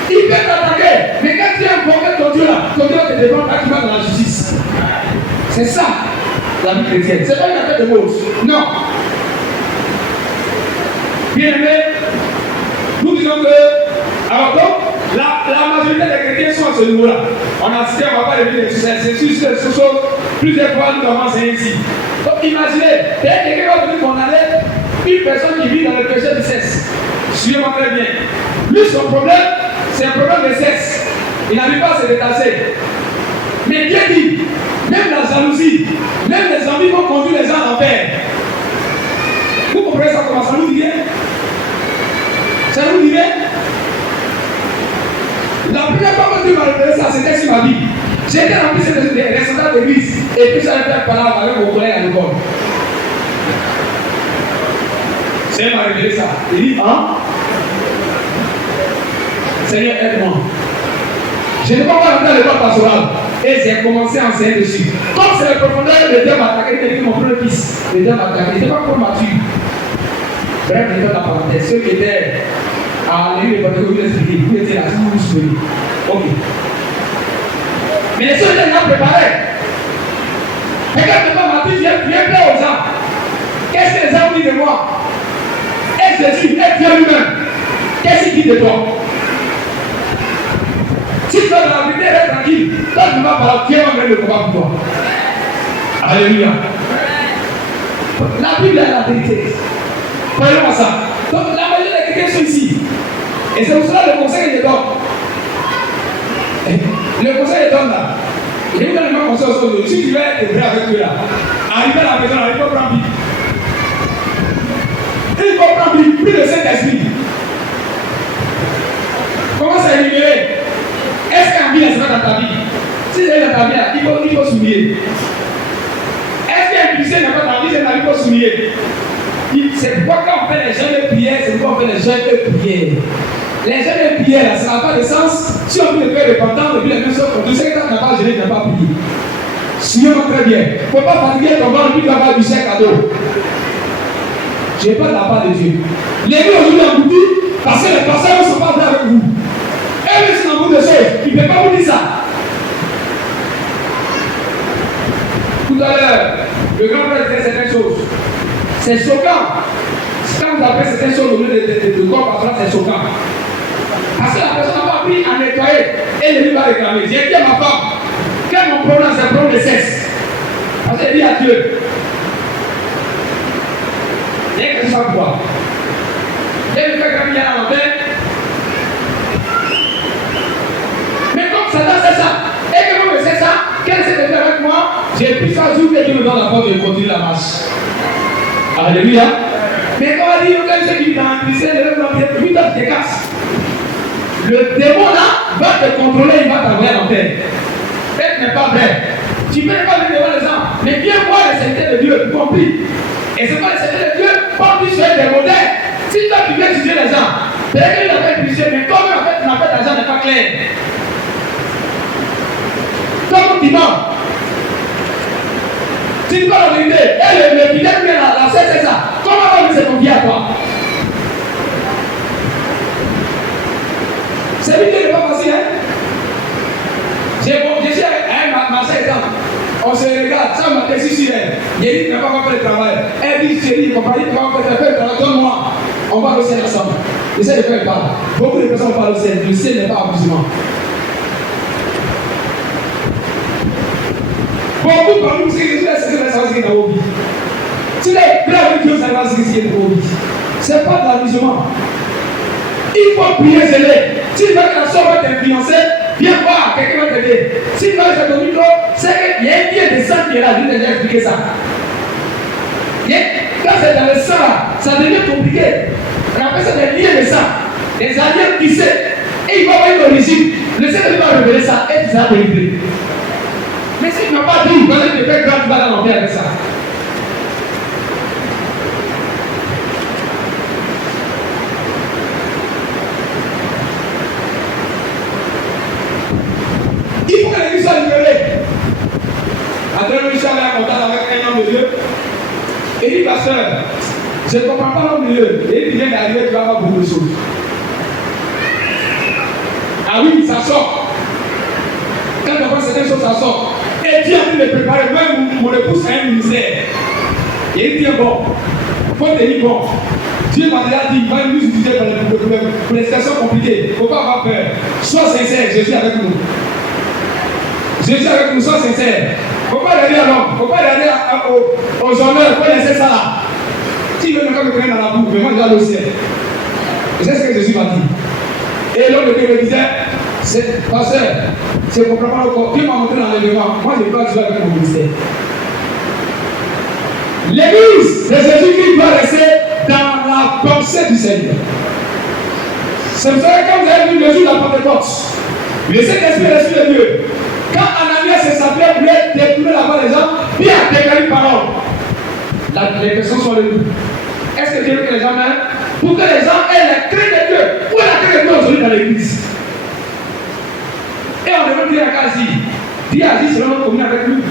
Il peut t'attaquer, mais quand tu es invoqué ton Dieu là, ton Dieu te demande à qui va dans la justice. C'est ça la vie chrétienne. C'est pas une affaire de mots. Non. Bien aimé, nous disons que, alors donc, la majorité des chrétiens sont à ce niveau-là. On a cité, on ne va pas le dire, c'est juste ce chose, plusieurs fois nous avons enseigné ici. Donc imaginez, quelqu'un va venir condamner une personne qui vit dans le péché du sexe. Suivez-moi très bien. Lui, son problème, c'est un problème de sexe. Il n'arrive pas à se détacher. Mais Dieu dit, même la jalousie, même les envies vont conduire les gens à l'enfer. Vous comprenez ça comment ça nous dit bien? Ça nous dit bien? La première fois que Dieu m'a révélé ça, c'était sur ma vie. J'étais rempli de responsables d'église. Et puis j'avais fait un parole avec mon collègue à l'école. Seigneur m'a révélé ça. Il dit, hein? Seigneur, aide-moi. Je ne peux pas rentrer à l'école pastorale. Et j'ai commencé à enseigner dessus. Comme c'est la profondeur, le diable m'a attaqué, il était mon premier fils. Le diable m'a attaqué. Il n'était pas encore mature. Bref, je fais la parenthèse. Ceux qui étaient à l'église de Pantéco, vous expliquez. Vous étiez là, si vous vous souvenez. Ok. Mais ceux qui étaient là préparés. Regarde maintenant, ma fille vient plaire aux gens. Qu'est-ce que les gens disent de moi? Et Jésus, et Dieu lui-même. Qu'est-ce qu'il dit de toi? Si tu vas dans la vérité, reste tranquille. Toi, tu ne vas pas, Dieu va mettre le combat pour toi. Alléluia. La Bible est la vérité. Voyons ça. Donc, la majorité des chrétiens sont ici. Et c'est pour cela le conseil que je donne. Le conseil que je donne là. Je vous donne le même conseil aujourd'hui. Si tu veux être vrai avec eux là, arriver à la maison, il faut prendre Bible. Il faut prendre Bible, plus de Saint-Esprit. Comment ça éliminer? Est-ce qu'un bien sera dans ta vie? Si c'est dans ta vie, il faut s'oublier. Est-ce qu'un lycée n'est pas dans ta vie, c'est dans ta vie, il faut s'oublier. C'est pourquoi quand on fait les jeûnes de prière, c'est pourquoi on fait les jeûnes de prière. Les jeûnes de prière, ça n'a pas de sens. Si on peut le faire repentant depuis la même chose, tu sais que quand tu n'as pas jeûné, tu n'as pas prié. Suivez-moi très bien. Il ne faut pas fatiguer ton ventre, puis tu vas avoir du chèque cadeau. Je n'ai pas de la part de Dieu. Les gens aujourd'hui en bouti, parce que les pasteurs ne sont pas prêts avec vous. Et lui, c'est dans beaucoup de choses. Il ne peut pas vous dire ça. Tout à l'heure, le grand frère disait certaines choses. C'est choquant. Quand vous appelez certaines choses au lieu de corps pastoral, c'est choquant. Parce que la personne n'a pas appris à nettoyer. Et le lui va réclamer. J'ai dit à ma femme, quel est mon problème? C'est un problème de sexe. Parce qu'elle dit à Dieu. Il y a quelque chose à voir. Il y a une fois qu'il y a la tête. Mais comme Satan sait ça, et que moi je sais ça, qu'elle essaie de faire avec moi, j'ai pris ça jour que Dieu me donne la porte de continuer la marche. Alléluia. Mais quand on dit, quand je dis dans un lycée, lui, toi, tu te casses. Le démon là va te contrôler, il va t'envoyer à l'enfer. Ce n'est pas vrai. Tu ne peux pas venir devant les gens, mais viens voir les saintetés de Dieu, y compris. Et c'est pas les saintetés de Dieu, pas plus faire des modèles. Si toi tu viens juger les gens, peut-être qu'il a fait plusieurs, mais comme en fait, la fête d'argent n'est pas claire. Comme tu mens. Si tu parles la vérité, et le fidèle vient la c'est ça. Comment va se confier à toi? C'est lui qui n'est pas facile, hein? Je suis avec ma sœur exemple. On se regarde, ça m'a déçu sur elle. J'ai dit, tu n'as pas fait le travail. Elle dit, chérie, compagnie, tu vas faire le travail, donne-moi. On va au ciel ensemble. J'essaie de faire le pas. Beaucoup de personnes parlent au ciel. Le ciel n'est pas amusement. Beaucoup parmi nous, c'est que c'est ce qui est dans vos vies. Si les prêts avec Dieu, ça va ce qui est dans vos vies. Ce n'est pas de l'amusement. Il faut prier, zélé. Si tu veux que la soeur va t'influencer, viens voir, quelqu'un va t'aider. Si tu veux que ton micro, c'est qu'il y a un lien de sang qui est là. Je vais déjà expliquer ça. Quand c'est dans le sang, ça devient compliqué. On appelle ça des liens de sang. Des alliances tissées. Et il va avoir une origine. Le Seigneur va révéler ça et tu seras délivré. Mais s'il n'a pas dit, il va te faire grand, tu vas dans l'enfer avec ça. Il faut que l'église soit libérée. André Michel avait un contact avec un homme de Dieu. Et il dit, pasteur, je ne comprends pas l'homme de Dieu. Et il vient d'arriver, tu vas avoir beaucoup de choses. Ah oui, ça sort. Quand on voit certaines choses, ça sort. Et Dieu a pu les préparer. Même mon épouse a un ministère. Et il dit, bon, il faut tenir bon. Dieu m'a déjà dit, il va nous utiliser pour les situations compliquées. Il ne faut pas avoir peur. Sois sincère, Jésus est avec nous. Jésus est avec nous, sois sincère. Il ne faut pas regarder à l'homme, il ne faut pas regarder aux honneurs, il faut laisser ça là. Si il veut me prendre dans la boue, mais moi je vais aller au ciel. Et c'est ce que Jésus m'a dit. Et l'homme de Dieu me disait, pasteur, c'est pour préparer le corps. Dieu m'a montré dans l'événement. Moi je ne vais pas jouer avec mon ministère. L'église de Jésus-Christ doit rester dans la pensée du Seigneur. C'est pour ça que quand vous avez vu le jour de la Pentecôte, le Saint-Esprit, l'Esprit de Dieu, quand Ananias et Saphira voulaient détourner la voix des gens, Dieu a déclaré une parole. Les personnes sont debout. Est-ce que Dieu veut que les gens m'aiment? Pour que les gens aient la crainte de Dieu. Où est la crainte de Dieu aujourd'hui dans l'église? Et on demande Dieu à Kazi. Dieu a dit selon notre communion avec nous.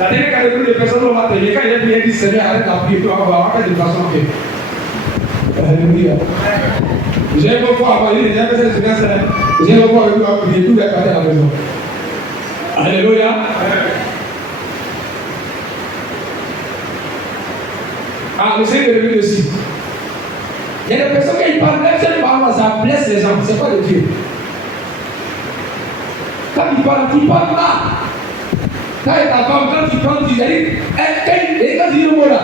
La dernière catégorie de personnes on va tenir. Quand il est prié, il dit Seigneur, arrête la prière. On va faire de façon en fait. Alléluia. J'ai beau voir, j'ai beau voir avec toi, j'ai tout déclaré à la maison. Alléluia. Ah, le Seigneur est venu dessus. Il y a des personnes qui parlent, même si elles parlent, ça blesse les gens. C'est pas de Dieu. Quand ils parlent mal. Quand ta femme, quand tu parles, tu dis, et quand tu dis le mot là,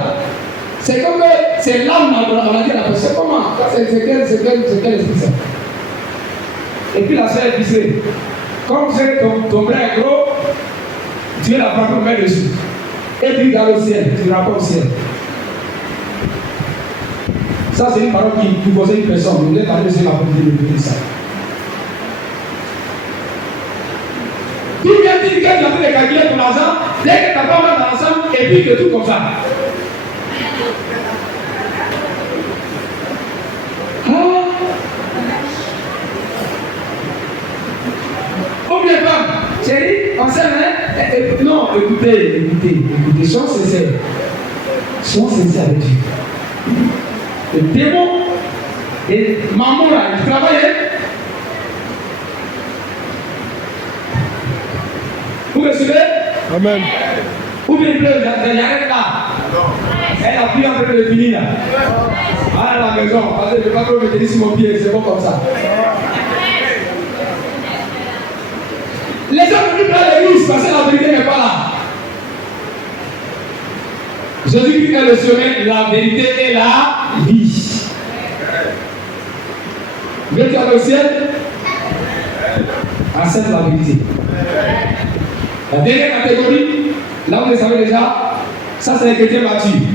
c'est comme que c'est l'âme, on a dit à la personne. Comment? C'est quel esprit ça? Et puis la sœur est pissée. Comme c'est ton bras est gros, tu es la femme pour mettre dessus. Et puis regarde au ciel, tu rapportes au ciel. Ça, c'est une parole qui posait une personne. Vous voulez parler de la politique de répéter ça. Tu viens dire que tu as fait les calculer ton argent, dès que tu n'as pas mal d'argent, et puis que tout comme ça. Combien de femmes? Chérie, on s'aime, hein? Non, écoutez, sois sincère. Sois sincère avec Dieu. Le démon et maman là, il travaillait. Vous me suivez? Amen. Ou bien il pleut, il arrête là. Elle a pris en train de finir là. À la maison, parce que je ne vais pas trop me tenir sur mon pied, c'est bon comme ça. Les gens venus dans l'église parce que la vérité n'est pas là. Jésus-Christ est le chemin, la vérité et la vie. Veux-tu aller au ciel? Accepte la vérité. La dernière catégorie, là vous le savez déjà, ça c'est les chrétiens matures.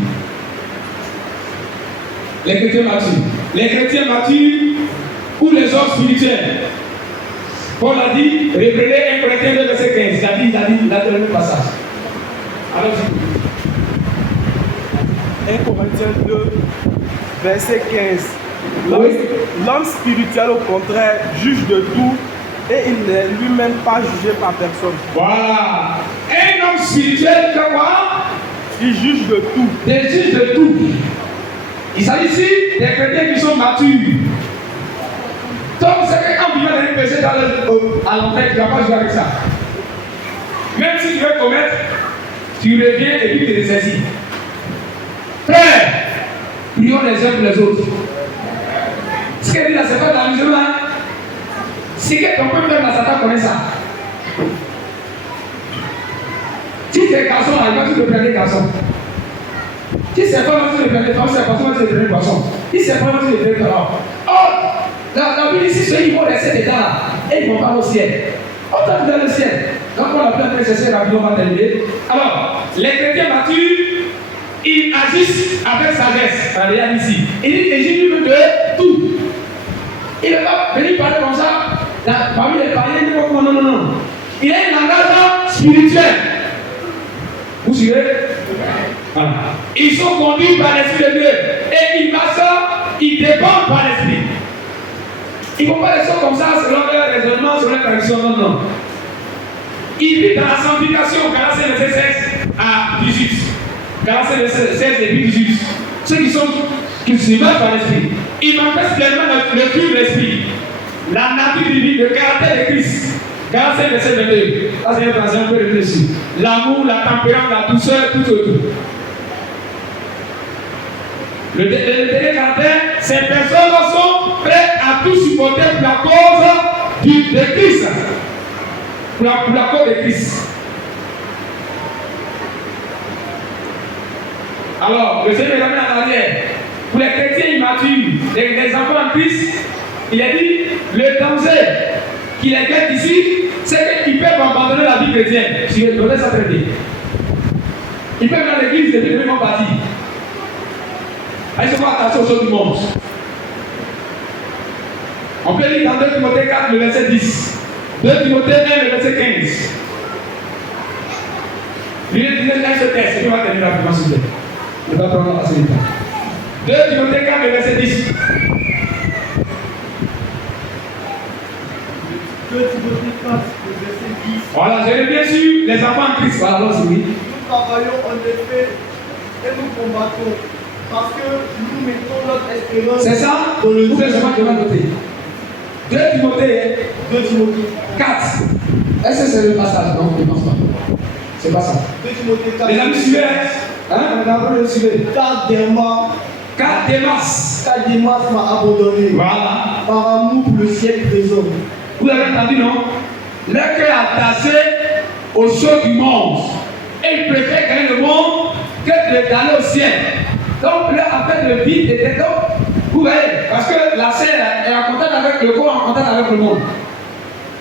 Les chrétiens matures. Les chrétiens matures ou les hommes spirituels. Paul a dit, reprenez 1 Corinthiens 2, verset 15. Il a dit, là, le même passage. Alors, 1 Corinthiens 2, verset 15. L'homme spirituel, au contraire, juge de tout et il n'est lui-même pas jugé par personne. Voilà. Un homme spirituel, quoi? Il juge de tout. Il juge de tout. Il s'agit ici des chrétiens qui sont matures. Donc, c'est que quand tu vas aller pécher à l'enfer, tu ne vas pas jouer avec ça. Même si tu veux commettre, tu reviens et puis tu te ressaisis. Frère, prions les uns pour les autres. Ce qu'elle dit là, c'est pas dans la musulmane. C'est que ton peuple dans Satan connaît ça. Si tu es garçon, là, il va te prendre des garçons. Si c'est pas moi qui le prends, c'est pas moi qui le prends des poissons. Si c'est pas moi qui le prends, oh! La Bible ici, ceux qui vont rester dedans là, et ils vont pas au ciel. On t'a dans le ciel. Quand on a plein de chercher rapidement, on va terminer. Alors, les chrétiens matures, ils agissent avec sagesse. Regardez ici. Il dit que Jésus veut de tout. Il ne va pas venir parler Parmi les païens, il dit non. Il a un engagement spirituel. Vous suivez? Voilà. Ils sont conduits par l'Esprit de Dieu. Et ils marchent, ils dépendent par l'Esprit. Ils ne font pas les choses comme ça selon leur raisonnement, selon leur correction. Non. Ils vivent dans la sanctification, Galaties verset 16 à 18. Galaties verset 16 et 18. Ceux qui se mettent par l'Esprit. Ils manifestent pleinement le fruit de l'Esprit. La nature divine, le caractère de Christ. Galaties verset 22. Ça, c'est une transition un peu réfléchie. L'amour, la tempérance, la douceur, tout autour. Le dernier caractère, ces personnes sont prêtes à tout supporter pour la cause de Christ. Pour la cause de Christ. Alors, le Seigneur ramène en arrière. Pour les chrétiens immatures, les enfants en Christ, il a dit le danger qui les guette ici, c'est qu'ils peuvent abandonner la vie chrétienne. Si je donnais ça très bien. Ils peuvent dans l'église et puis ils vont partir. Ils ne sont pas attachés aux choses du monde. On peut lire dans 2 Timothée 4, le verset 10. 2 Timothée 1, le verset 15. Lisez ce texte, et puis on va terminer rapidement s'il vous plaît. Je ne vais pas prendre assez de temps. 2 Timothée 4, le verset 10. 2 Timothée 4, le verset 10. Voilà, j'ai bien sûr les enfants en Christ. Voilà, alors c'est oui. Nous travaillons en effet et nous combattons parce que nous mettons notre espérance. C'est ça? Dans le Vous faites seulement de la noter. 2 Timothée 4. Est-ce que c'est le passage? Non, je ne pense pas. C'est pas ça. 2 Timothée 4. Les amis suivez. Hein? D'abord le suivez. Car Démas m'a abandonné. Voilà. Par amour pour le siècle présent. Vous avez entendu, non? Le cœur attaché aux choses du monde. Et il préfère gagner le monde que d'aller au ciel. Donc, là, en fait, le vide était donc. Vous voyez, parce que la chair est en contact avec le corps, en contact avec le monde.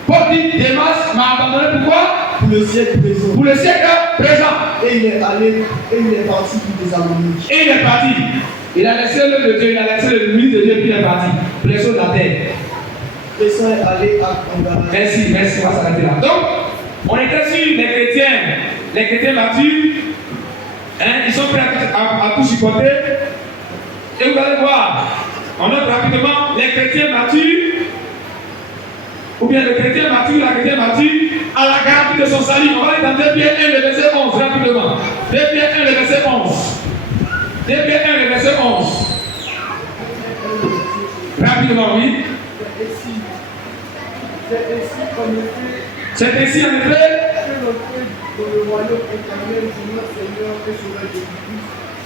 Paul dit, Démas m'a abandonné pourquoi? Pour le siècle présent. Pour le siècle présent. Et il est allé, et il est parti pour Thessalonique. Et il est parti. Il a laissé l'œuvre de Dieu, il a laissé le ministre de Dieu, puis il est parti. Pour les choses de la terre. Et ça est allé en Galatie. Merci, on va s'arrêter là. Donc, on était sur les chrétiens matures, hein, ils sont prêts à tout supporter. Et vous allez voir, on note rapidement les chrétiens matures, ou bien le chrétien mature, la chrétienne mature, à la garantie de son salut. On va aller dans 2 Pierre 1, le verset 11, rapidement. 2 Pierre 1, le verset 11. 2 Pierre 1, le verset 11. Rapidement, oui. C'est ainsi en effet que l'entrée dans le royaume éternel du notre Seigneur et Sauveur Jésus-Christ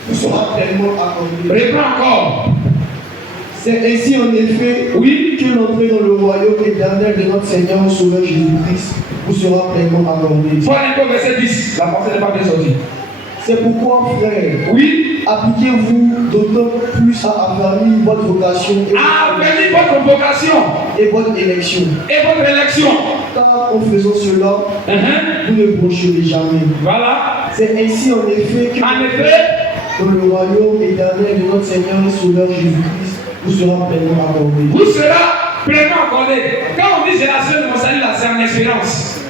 nous sera pleinement accordée. Reprends encore. C'est ainsi en effet Oui. que l'entrée dans le royaume éternel de notre Seigneur et Sauveur Jésus-Christ vous sera pleinement accordée. Voilà un peu verset 10. La pensée n'est pas bien sortie. C'est pourquoi, frère, Oui. appliquez-vous d'autant plus à affermir votre vocation Affermir votre vocation et votre élection. et votre élection. Car en faisant cela, vous ne broncherez jamais. Voilà. C'est ainsi en effet que En effet, dans le royaume éternel de notre Seigneur et Sauveur Jésus-Christ vous sera pleinement accordé. vous sera pleinement accordé. Quand on dit j'ai la seule de mon salut, là, c'est en espérance.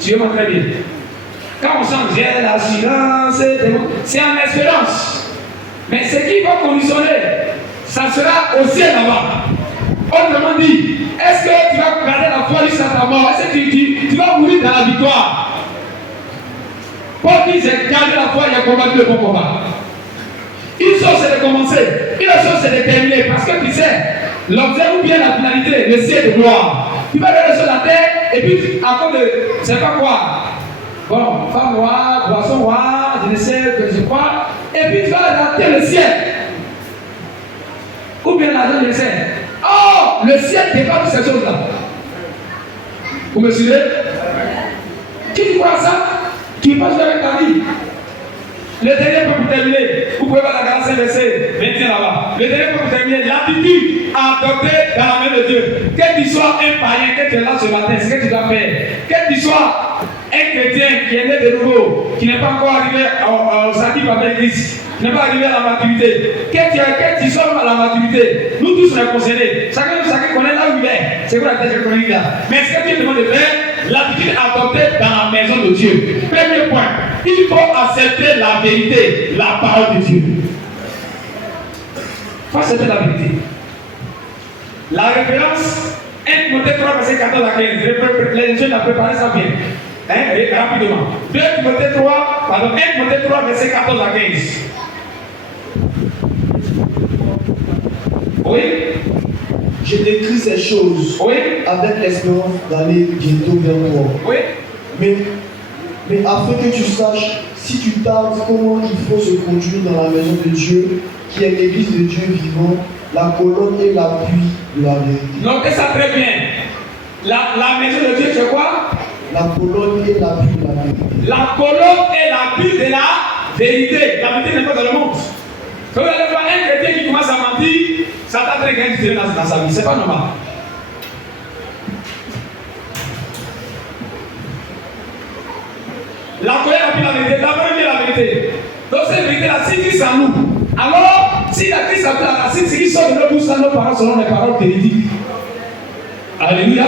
Suivez-moi très bien. Quand on chante j'ai l'assurance, c'est en espérance. Mais ce qui va conditionner, ça sera au ciel là-bas. Autrement dit, est-ce que tu vas garder la foi jusqu'à ta mort? Est-ce que tu vas mourir dans la victoire? Paul dit j'ai gardé la foi, il a combattu le bon combat. Une chose c'est de commencer, une chose c'est de terminer. Parce que tu sais, l'objet ou bien la finalité, le ciel de gloire. Tu vas aller sur la terre et puis à cause de, c'est pas quoi. Bon, femme noire, boisson noire, je ne sais que je crois. Et puis tu vas adapter le ciel. Ou bien l'argent, je ne sais. Oh, le ciel dépend de ces choses-là. Vous me suivez? Qui croit ça? Tu passes avec ta vie. Le dernier point pour terminer, vous pouvez voir la Galatie verset 21 là-bas. Le dernier point pour terminer, l'attitude à adopter dans la main de Dieu. Quel tu sois un païen, que tu es là ce matin, c'est ce que tu dois faire. Quel tu sois un chrétien qui est né de nouveau, qui n'est pas encore arrivé au salut avec Christ, qui n'est pas arrivé à la maturité. Quel tu sois à la maturité, nous tous on est concernés. Chacun connaît là où il est. C'est quoi la tâche chronique là? Mais ce que Dieu demande de faire, l'attitude adoptée dans la maison de Dieu. Premier point, il faut accepter la vérité, la parole de Dieu. Il faut accepter la vérité. La référence 1 Timothée 3, verset 14 à 15. Les jeunes ont préparé ça bien. Rapidement. 1 Timothée 3, verset 14 à 15. Oui. Je t'écris ces choses Oui. avec l'espérance d'aller bientôt vers toi. Oui. Mais afin que tu saches, si tu tardes, comment il faut se conduire dans la maison de Dieu, qui est l'église de Dieu vivant, la colonne et l'appui de la vérité. Notez ça très bien. La maison de Dieu, c'est quoi? La colonne et l'appui de la vérité. La colonne et l'appui de la vérité. La vérité n'est pas dans le monde. Quand vous allez voir un chrétien qui commence à mentir, ça t'a très bien tiré dans sa vie. C'est pas normal. La colère appuie la vérité. La parole dit la vérité. Donc cette vérité-là, si Christ en nous, alors si la Christ appuie la racine, ce qui sort de nos bouches, nos paroles seront les paroles véridiques. Alléluia.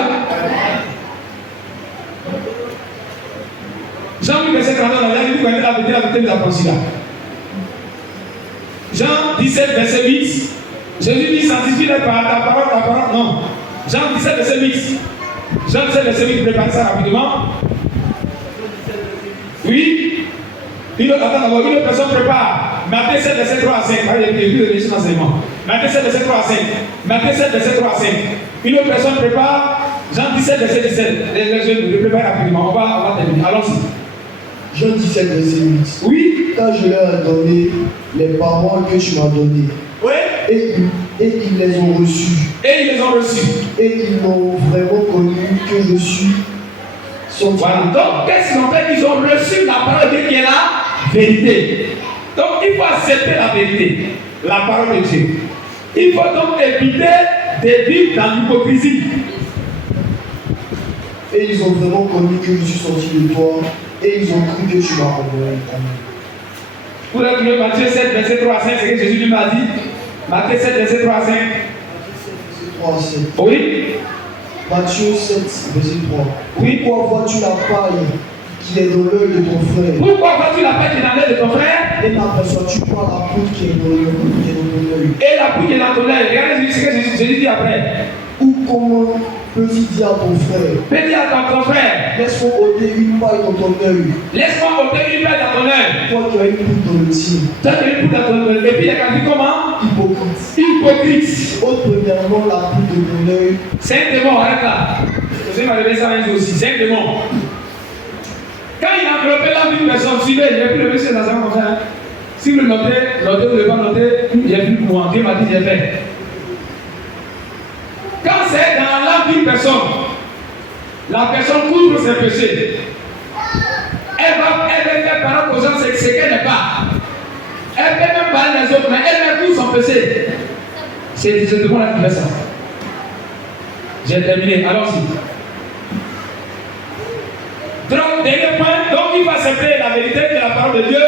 Jean 8, verset 39, il a dit, vous connaissez la vérité vous affranchira. Jean 17, verset 8. Jésus dit, sanctifie-les par ta parole, non. Jean 17, verset 8. Jean 17, verset 8, préparez ça rapidement. Oui. Une autre personne prépare. Matthieu 7, verset 3 à 5. Matthieu 7, verset 3 à 5. Matthieu 7, verset 3 à 5. Une autre personne prépare. Jean 17, verset 17. Je prépare rapidement. On va terminer. Allons-y. Jean 17, verset 8. Oui. Car je leur ai donné les paroles que tu m'as données. Oui. Et ils les ont reçues. Et ils les ont reçus. Et ils m'ont vraiment connu que je suis son Dieu. Voilà. Donc, qu'est-ce qu'ils ont fait? Ils ont reçu la parole de Dieu qui est la vérité. Donc, il faut accepter la vérité, la parole de Dieu. Il faut donc éviter de vivre dans l'hypocrisie. Et ils ont vraiment connu que je suis sorti de toi. Et ils ont cru que tu m'as envoyé. Vous avez lu Matthieu 7, verset 3 à 5, c'est ce que Jésus lui m'a dit. Matthieu 7, verset 3 à 5. 3 à 7. Oui. Matthieu 7, verset 3. Oui. Pourquoi vois-tu la paille qui est dans l'œil de ton frère? Pourquoi vois-tu la paille qui est dans l'œil de ton frère? Et n'aperçois-tu pas la poudre qui est dans ton œil? Et la poudre qui est dans ton œil. Regardez ce que Jésus dit après. Ou comment peux-tu dire à ton frère? Fais dire à ton frère. Laisse-moi ôter une paille dans ton œil. Laisse-moi ôter une paille dans ton œil. Toi qui as une poudre dans le tien. Toi qui as une poudre dans ton œil. Et puis il a dit comment? Hypocrite. Hypocrite. Ôte premièrement la poudre de ton œil. C'est un démon, arrête là. Je vais m'arriver ça un jour aussi. C'est un démon. Quand il a enveloppé l'âme d'une personne, suivez, j'ai pris le monsieur dans un comme ça. Si vous le notez, vous ne devez pas noter, j'ai vu moi, Dieu m'a dit, j'ai fait. Quand c'est dans l'âme d'une personne, la personne couvre ses péchés. Elle va faire parole aux gens ce qu'elle n'est pas. Elle peut même parler des autres, mais elle couvre son péché. C'est ce démon-là qui fait ça. J'ai terminé, allons-y. Donc, dernier point, donc il faut accepter la vérité de la parole de Dieu.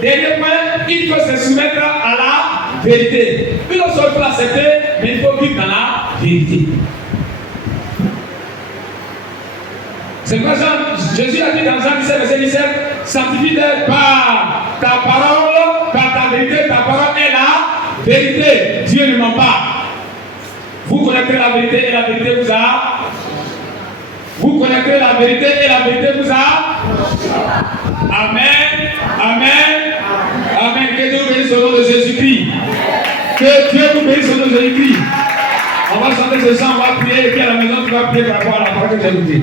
Dernier point, il faut se soumettre à la vérité. Une autre chose, il faut l'accepter, mais il faut vivre dans la vérité. C'est quoi Jésus a dit dans Jean 17, verset 17, sanctifie-les par ta parole, par ta vérité, ta parole est la vérité. Dieu ne ment pas. Vous connaîtrez la vérité et la vérité vous a. Vous connaîtrez la vérité et la vérité vous a. Amen. Amen. Amen. Que Dieu vous bénisse au nom de Jésus-Christ. Que Dieu vous bénisse au nom de Jésus-Christ. On va chanter ce chant, on va prier et puis à la maison tu vas prier par rapport à la parole que j'ai écoutée.